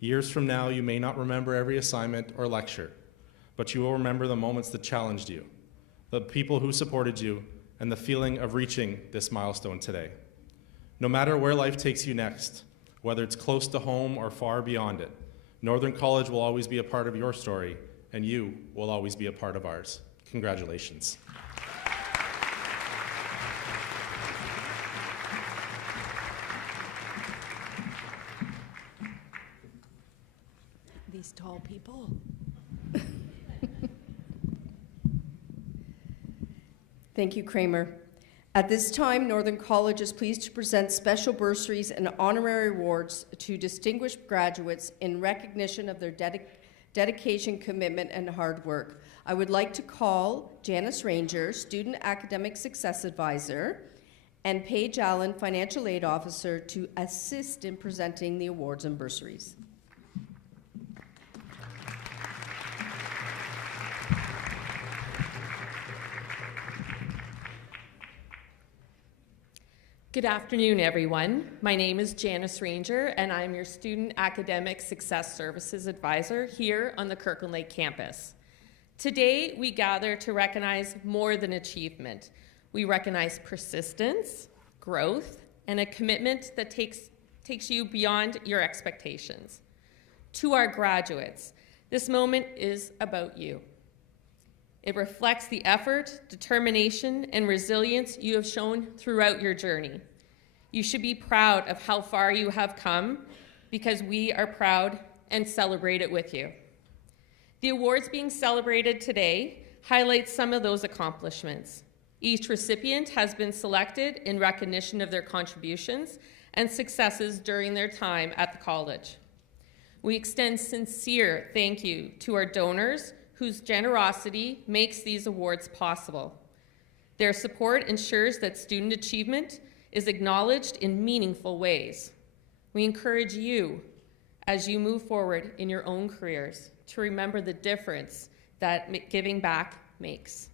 Years from now, you may not remember every assignment or lecture, but you will remember the moments that challenged you, the people who supported you, and the feeling of reaching this milestone today. No matter where life takes you next, whether it's close to home or far beyond it, Northern College will always be a part of your story, and you will always be a part of ours. Congratulations. These tall people. Thank you, Kramer. At this time, Northern College is pleased to present special bursaries and honorary awards to distinguished graduates in recognition of their dedication, commitment, and hard work. I would like to call Janice Ranger, Student Academic Success Advisor, and Paige Allen, Financial Aid Officer, to assist in presenting the awards and bursaries. Good afternoon, everyone. My name is Janice Ranger, and I'm your Student Academic Success Services Advisor here on the Kirkland Lake campus. Today, we gather to recognize more than achievement. We recognize persistence, growth, and a commitment that takes you beyond your expectations. To our graduates, this moment is about you. It reflects the effort, determination, and resilience you have shown throughout your journey. You should be proud of how far you have come, because we are proud and celebrate it with you. The awards being celebrated today highlight some of those accomplishments. Each recipient has been selected in recognition of their contributions and successes during their time at the college. We extend sincere thank you to our donors, whose generosity makes these awards possible. Their support ensures that student achievement is acknowledged in meaningful ways. We encourage you, as you move forward in your own careers, to remember the difference that giving back makes.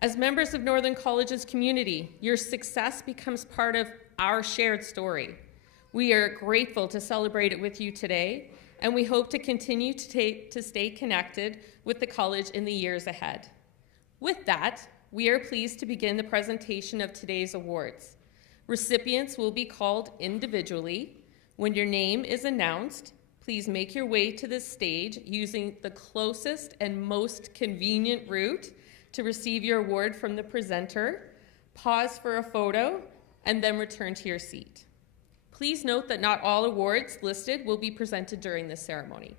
As members of Northern College's community, your success becomes part of our shared story. We are grateful to celebrate it with you today, and we hope to continue to stay connected with the college in the years ahead. With that, we are pleased to begin the presentation of today's awards. Recipients will be called individually. When your name is announced, please make your way to the stage using the closest and most convenient route to receive your award from the presenter. Pause for a photo, and then return to your seat. Please note that not all awards listed will be presented during this ceremony.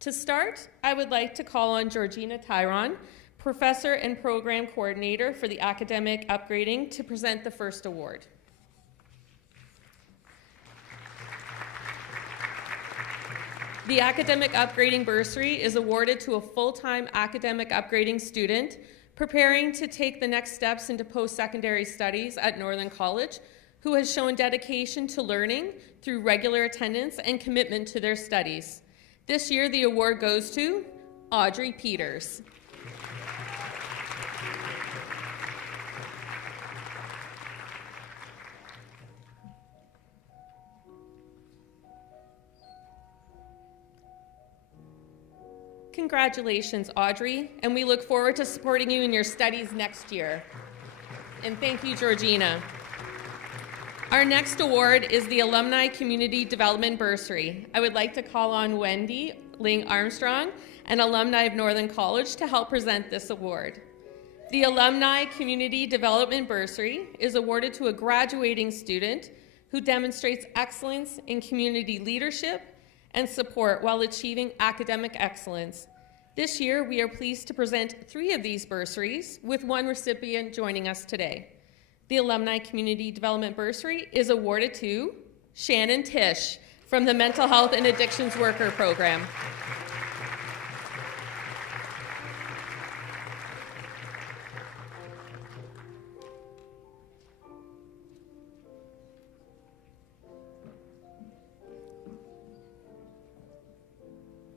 To start, I would like to call on Georgina Tyron, Professor and Program Coordinator for the Academic Upgrading, to present the first award. The Academic Upgrading Bursary is awarded to a full-time academic upgrading student preparing to take the next steps into post-secondary studies at Northern College, who has shown dedication to learning through regular attendance and commitment to their studies. This year, the award goes to Audrey Peters. Congratulations, Audrey, and we look forward to supporting you in your studies next year. And thank you, Georgina. Our next award is the Alumni Community Development Bursary. I would like to call on Wendy Ling Armstrong, an alumni of Northern College, to help present this award. The Alumni Community Development Bursary is awarded to a graduating student who demonstrates excellence in community leadership and support while achieving academic excellence. This year, we are pleased to present 3 of these bursaries, with 1 recipient joining us today. The Alumni Community Development Bursary is awarded to Shannon Tish from the Mental Health and Addictions Worker Program.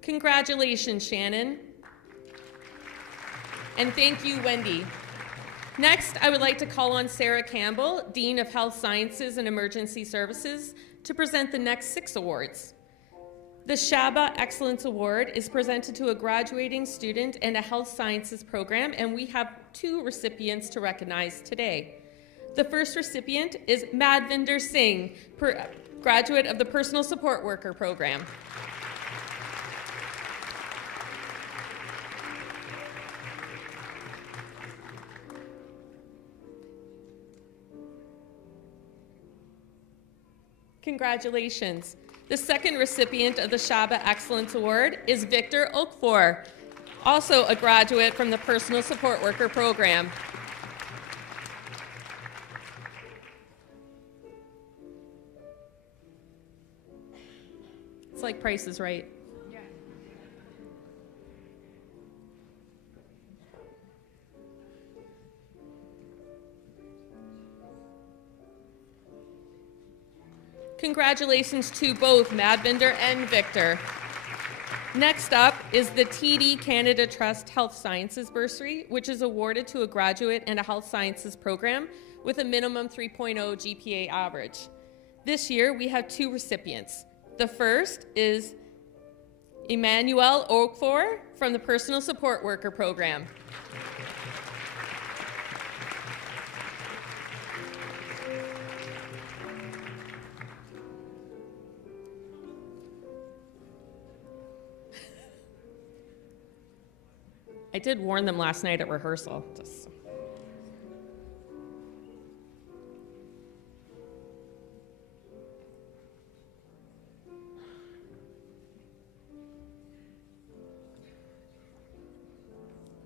Congratulations, Shannon. And thank you, Wendy. Next, I would like to call on Sarah Campbell, Dean of Health Sciences and Emergency Services, to present the next 6 awards. The Shaba Excellence Award is presented to a graduating student in a health sciences program, and we have 2 recipients to recognize today. The first recipient is Madvinder Singh, graduate of the Personal Support Worker Program. Congratulations. The second recipient of the Shaba Excellence Award is Victor Okfor, also a graduate from the Personal Support Worker Program. It's like Price is Right. Congratulations to both Madvinder and Victor. Next up is the TD Canada Trust Health Sciences Bursary, which is awarded to a graduate in a health sciences program with a minimum 3.0 GPA average. This year, we have 2 recipients. The first is Emmanuel Okfor from the Personal Support Worker Program. I did warn them last night at rehearsal.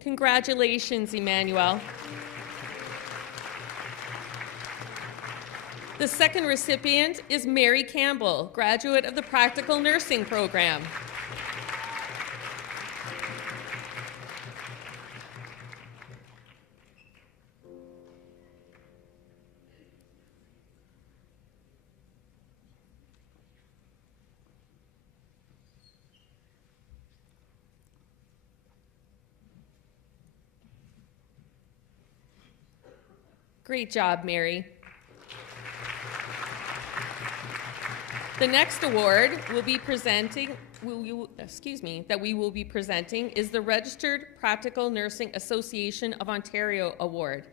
Congratulations, Emmanuel. The second recipient is Mary Campbell, graduate of the Practical Nursing Program. Great job, Mary. The next award that we will be presenting is the Registered Practical Nursing Association of Ontario Award.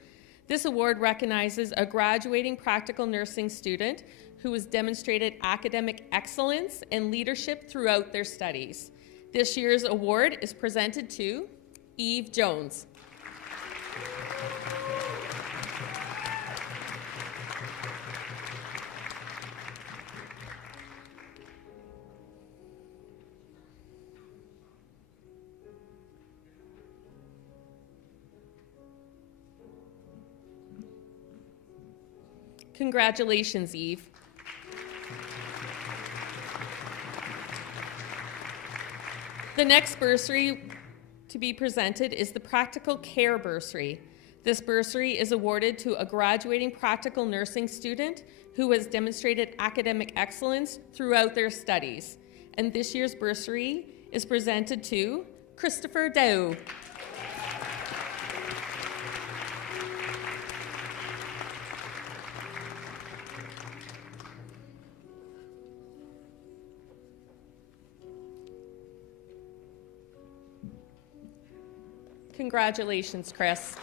This award recognizes a graduating practical nursing student who has demonstrated academic excellence and leadership throughout their studies. This year's award is presented to Eve Jones. Congratulations, Eve. The next bursary to be presented is the Practical Care Bursary. This bursary is awarded to a graduating practical nursing student who has demonstrated academic excellence throughout their studies. And this year's bursary is presented to Christopher Dow. Congratulations, Chris.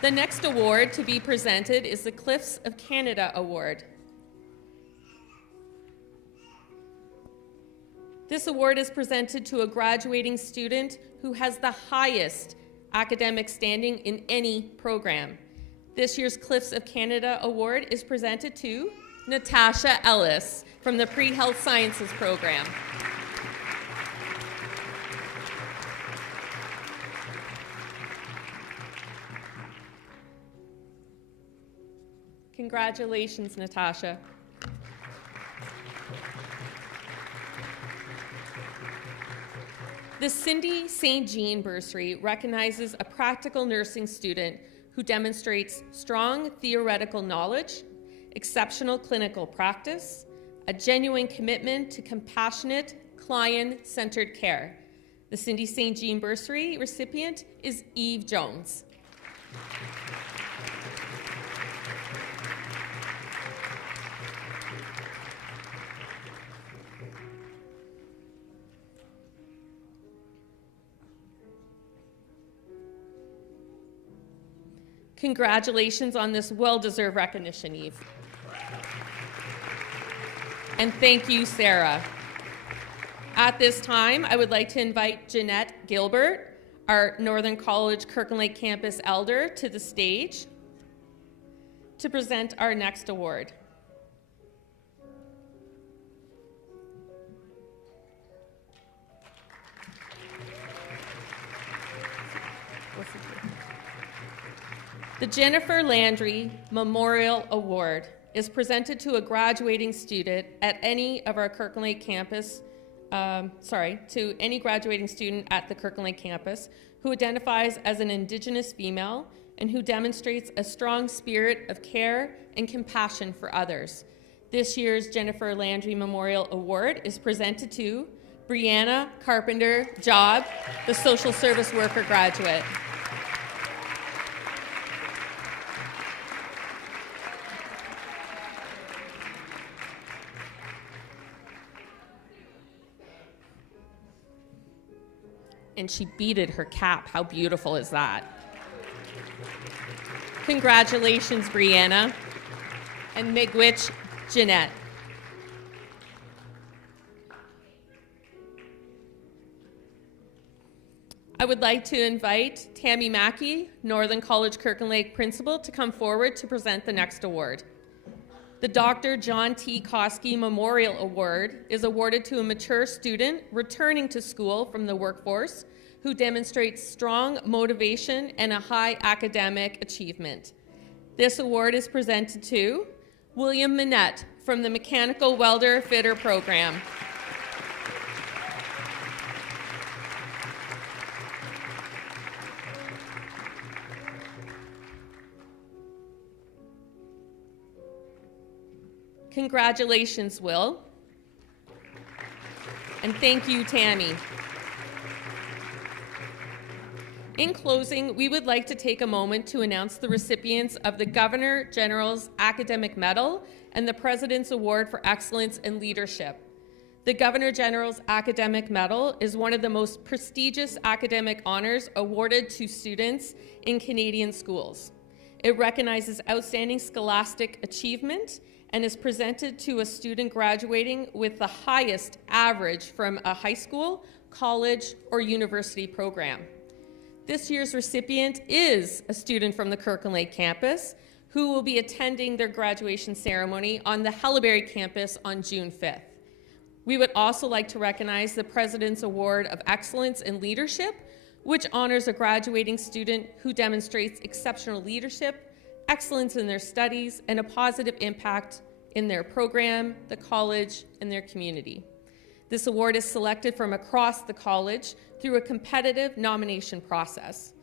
The next award to be presented is the Cliffs of Canada Award. This award is presented to a graduating student who has the highest academic standing in any program. This year's Cliffs of Canada Award is presented to Natasha Ellis from the Pre-Health Sciences program. Congratulations, Natasha. The Cindy St. Jean Bursary recognizes a practical nursing student who demonstrates strong theoretical knowledge, exceptional clinical practice, a genuine commitment to compassionate, client-centered care. The Cindy St. Jean Bursary recipient is Eve Jones. Congratulations on this well-deserved recognition, Eve. And thank you, Sarah. At this time, I would like to invite Jeanette Gilbert, our Northern College Kirkland Lake campus elder, to the stage to present our next award. The Jennifer Landry Memorial Award is presented to a graduating student at any of our Kirkland Lake campus, to any graduating student at the Kirkland Lake campus who identifies as an Indigenous female and who demonstrates a strong spirit of care and compassion for others. This year's Jennifer Landry Memorial Award is presented to Brianna Carpenter Job, the social service worker graduate. And she beaded her cap. How beautiful is that? Congratulations, Brianna. And Miigwech Jeanette. I would like to invite Tammy Mackey, Northern College Kirkland Lake principal, to come forward to present the next award. The Dr. John T. Koski Memorial Award is awarded to a mature student returning to school from the workforce who demonstrates strong motivation and a high academic achievement. This award is presented to William Minette from the Mechanical Welder Fitter program. Congratulations, Will. And thank you, Tammy. In closing, we would like to take a moment to announce the recipients of the Governor General's Academic Medal and the President's Award for Excellence in Leadership. The Governor General's Academic Medal is one of the most prestigious academic honors awarded to students in Canadian schools. It recognizes outstanding scholastic achievement and is presented to a student graduating with the highest average from a high school, college, or university program. This year's recipient is a student from the Kirkland Lake campus who will be attending their graduation ceremony on the Haileybury campus on June 5th. We would also like to recognize the President's Award of Excellence in Leadership, which honors a graduating student who demonstrates exceptional leadership, excellence in their studies, and a positive impact in their program, the college, and their community. This award is selected from across the college through a competitive nomination process.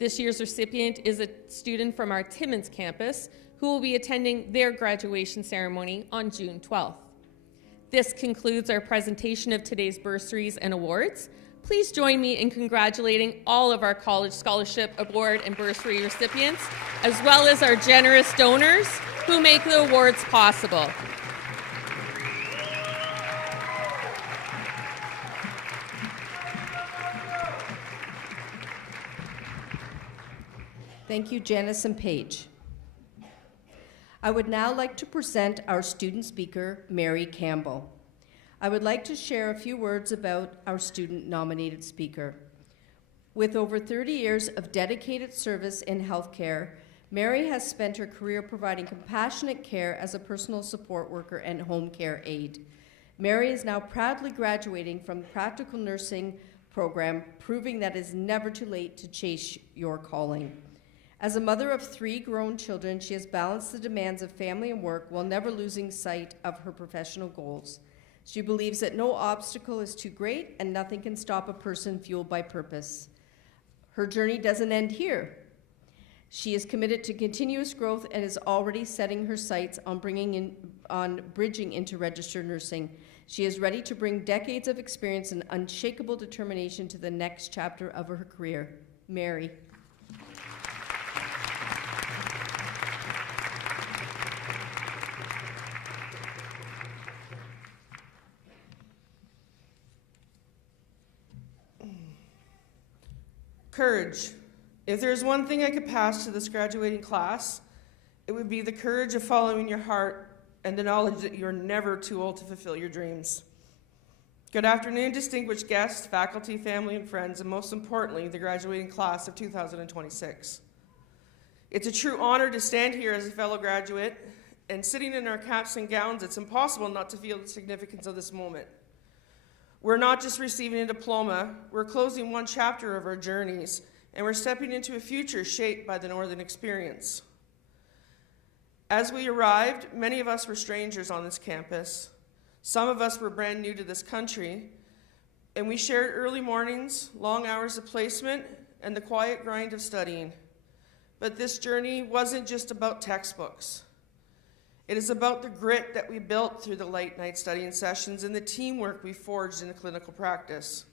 This year's recipient is a student from our Timmins campus who will be attending their graduation ceremony on June 12th. This concludes our presentation of today's bursaries and awards. Please join me in congratulating all of our College Scholarship Award and bursary recipients, as well as our generous donors who make the awards possible. Thank you, Janice and Paige. I would now like to present our student speaker, Mary Campbell. I would like to share a few words about our student-nominated speaker. With over 30 years of dedicated service in healthcare, Mary has spent her career providing compassionate care as a personal support worker and home care aide. Mary is now proudly graduating from the practical nursing program, proving that it is never too late to chase your calling. As a mother of 3 grown children, she has balanced the demands of family and work while never losing sight of her professional goals. She believes that no obstacle is too great and nothing can stop a person fueled by purpose. Her journey doesn't end here. She is committed to continuous growth and is already setting her sights on bridging into registered nursing. She is ready to bring decades of experience and unshakable determination to the next chapter of her career. Mary. Courage. If there's one thing I could pass to this graduating class, it would be the courage of following your heart and the knowledge that you're never too old to fulfill your dreams. Good afternoon, distinguished guests, faculty, family, and friends, and most importantly, the graduating class of 2026. It's a true honor to stand here as a fellow graduate, and sitting in our caps and gowns, it's impossible not to feel the significance of this moment. We're not just receiving a diploma, we're closing one chapter of our journeys, and we're stepping into a future shaped by the Northern experience. As we arrived, many of us were strangers on this campus. Some of us were brand new to this country, and we shared early mornings, long hours of placement, and the quiet grind of studying. But this journey wasn't just about textbooks. It is about the grit that we built through the late night studying sessions and the teamwork we forged in the clinical practice.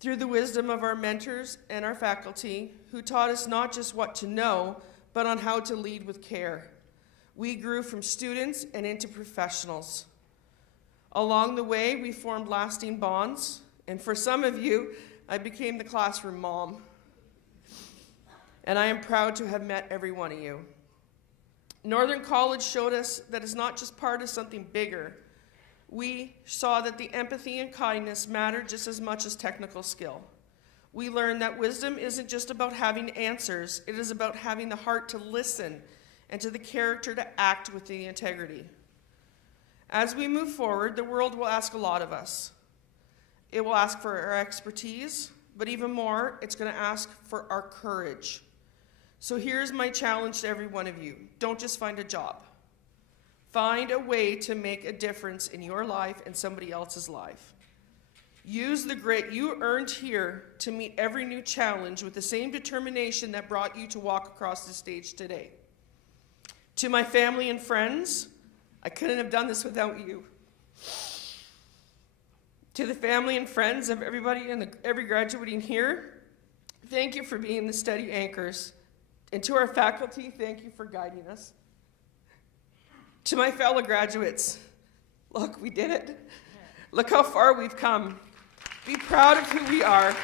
Through the wisdom of our mentors and our faculty, who taught us not just what to know, but on how to lead with care, we grew from students and into professionals. Along the way, we formed lasting bonds, and for some of you, I became the classroom mom. And I am proud to have met every one of you. Northern College showed us that it's not just part of something bigger. We saw that the empathy and kindness mattered just as much as technical skill. We learned that wisdom isn't just about having answers, it is about having the heart to listen and to the character to act with the integrity. As we move forward, the world will ask a lot of us. It will ask for our expertise, but even more, it's going to ask for our courage. So here's my challenge to every one of you. Don't just find a job. Find a way to make a difference in your life and somebody else's life. Use the grit you earned here to meet every new challenge with the same determination that brought you to walk across the stage today. To my family and friends, I couldn't have done this without you. To the family and friends of everybody and every graduating here, thank you for being the steady anchors. And to our faculty, thank you for guiding us. To my fellow graduates, look, we did it. Look how far we've come. Be proud of who we are.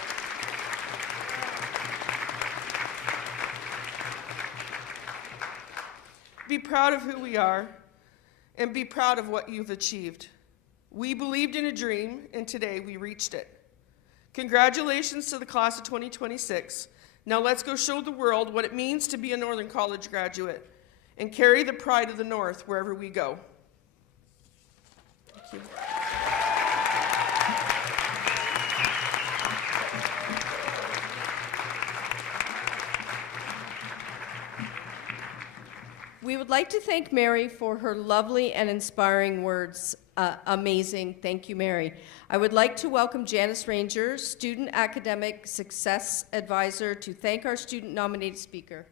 Be proud of who we are, and be proud of what you've achieved. We believed in a dream, and today we reached it. Congratulations to the class of 2026. Now let's go show the world what it means to be a Northern College graduate and carry the pride of the North wherever we go. Thank you. We would like to thank Mary for her lovely and inspiring words. Amazing. Thank you, Mary. I would like to welcome Janice Ranger, Student Academic Success Advisor, to thank our student-nominated speaker.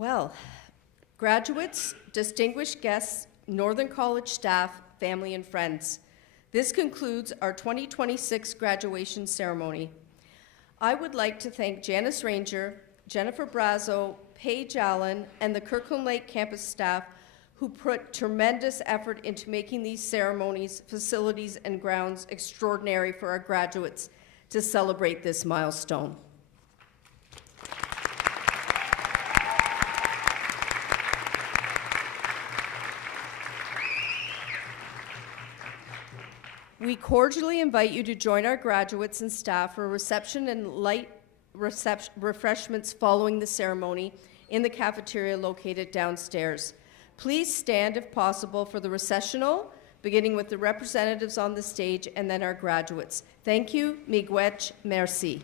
Well, graduates, distinguished guests, Northern College staff, family, and friends, this concludes our 2026 graduation ceremony. I would like to thank Janice Ranger, Jennifer Brazo, Paige Allen, and the Kirkland Lake campus staff who put tremendous effort into making these ceremonies, facilities, and grounds extraordinary for our graduates to celebrate this milestone. We cordially invite you to join our graduates and staff for a reception and light refreshments following the ceremony in the cafeteria located downstairs. Please stand if possible for the recessional, beginning with the representatives on the stage and then our graduates. Thank you, miigwech, merci.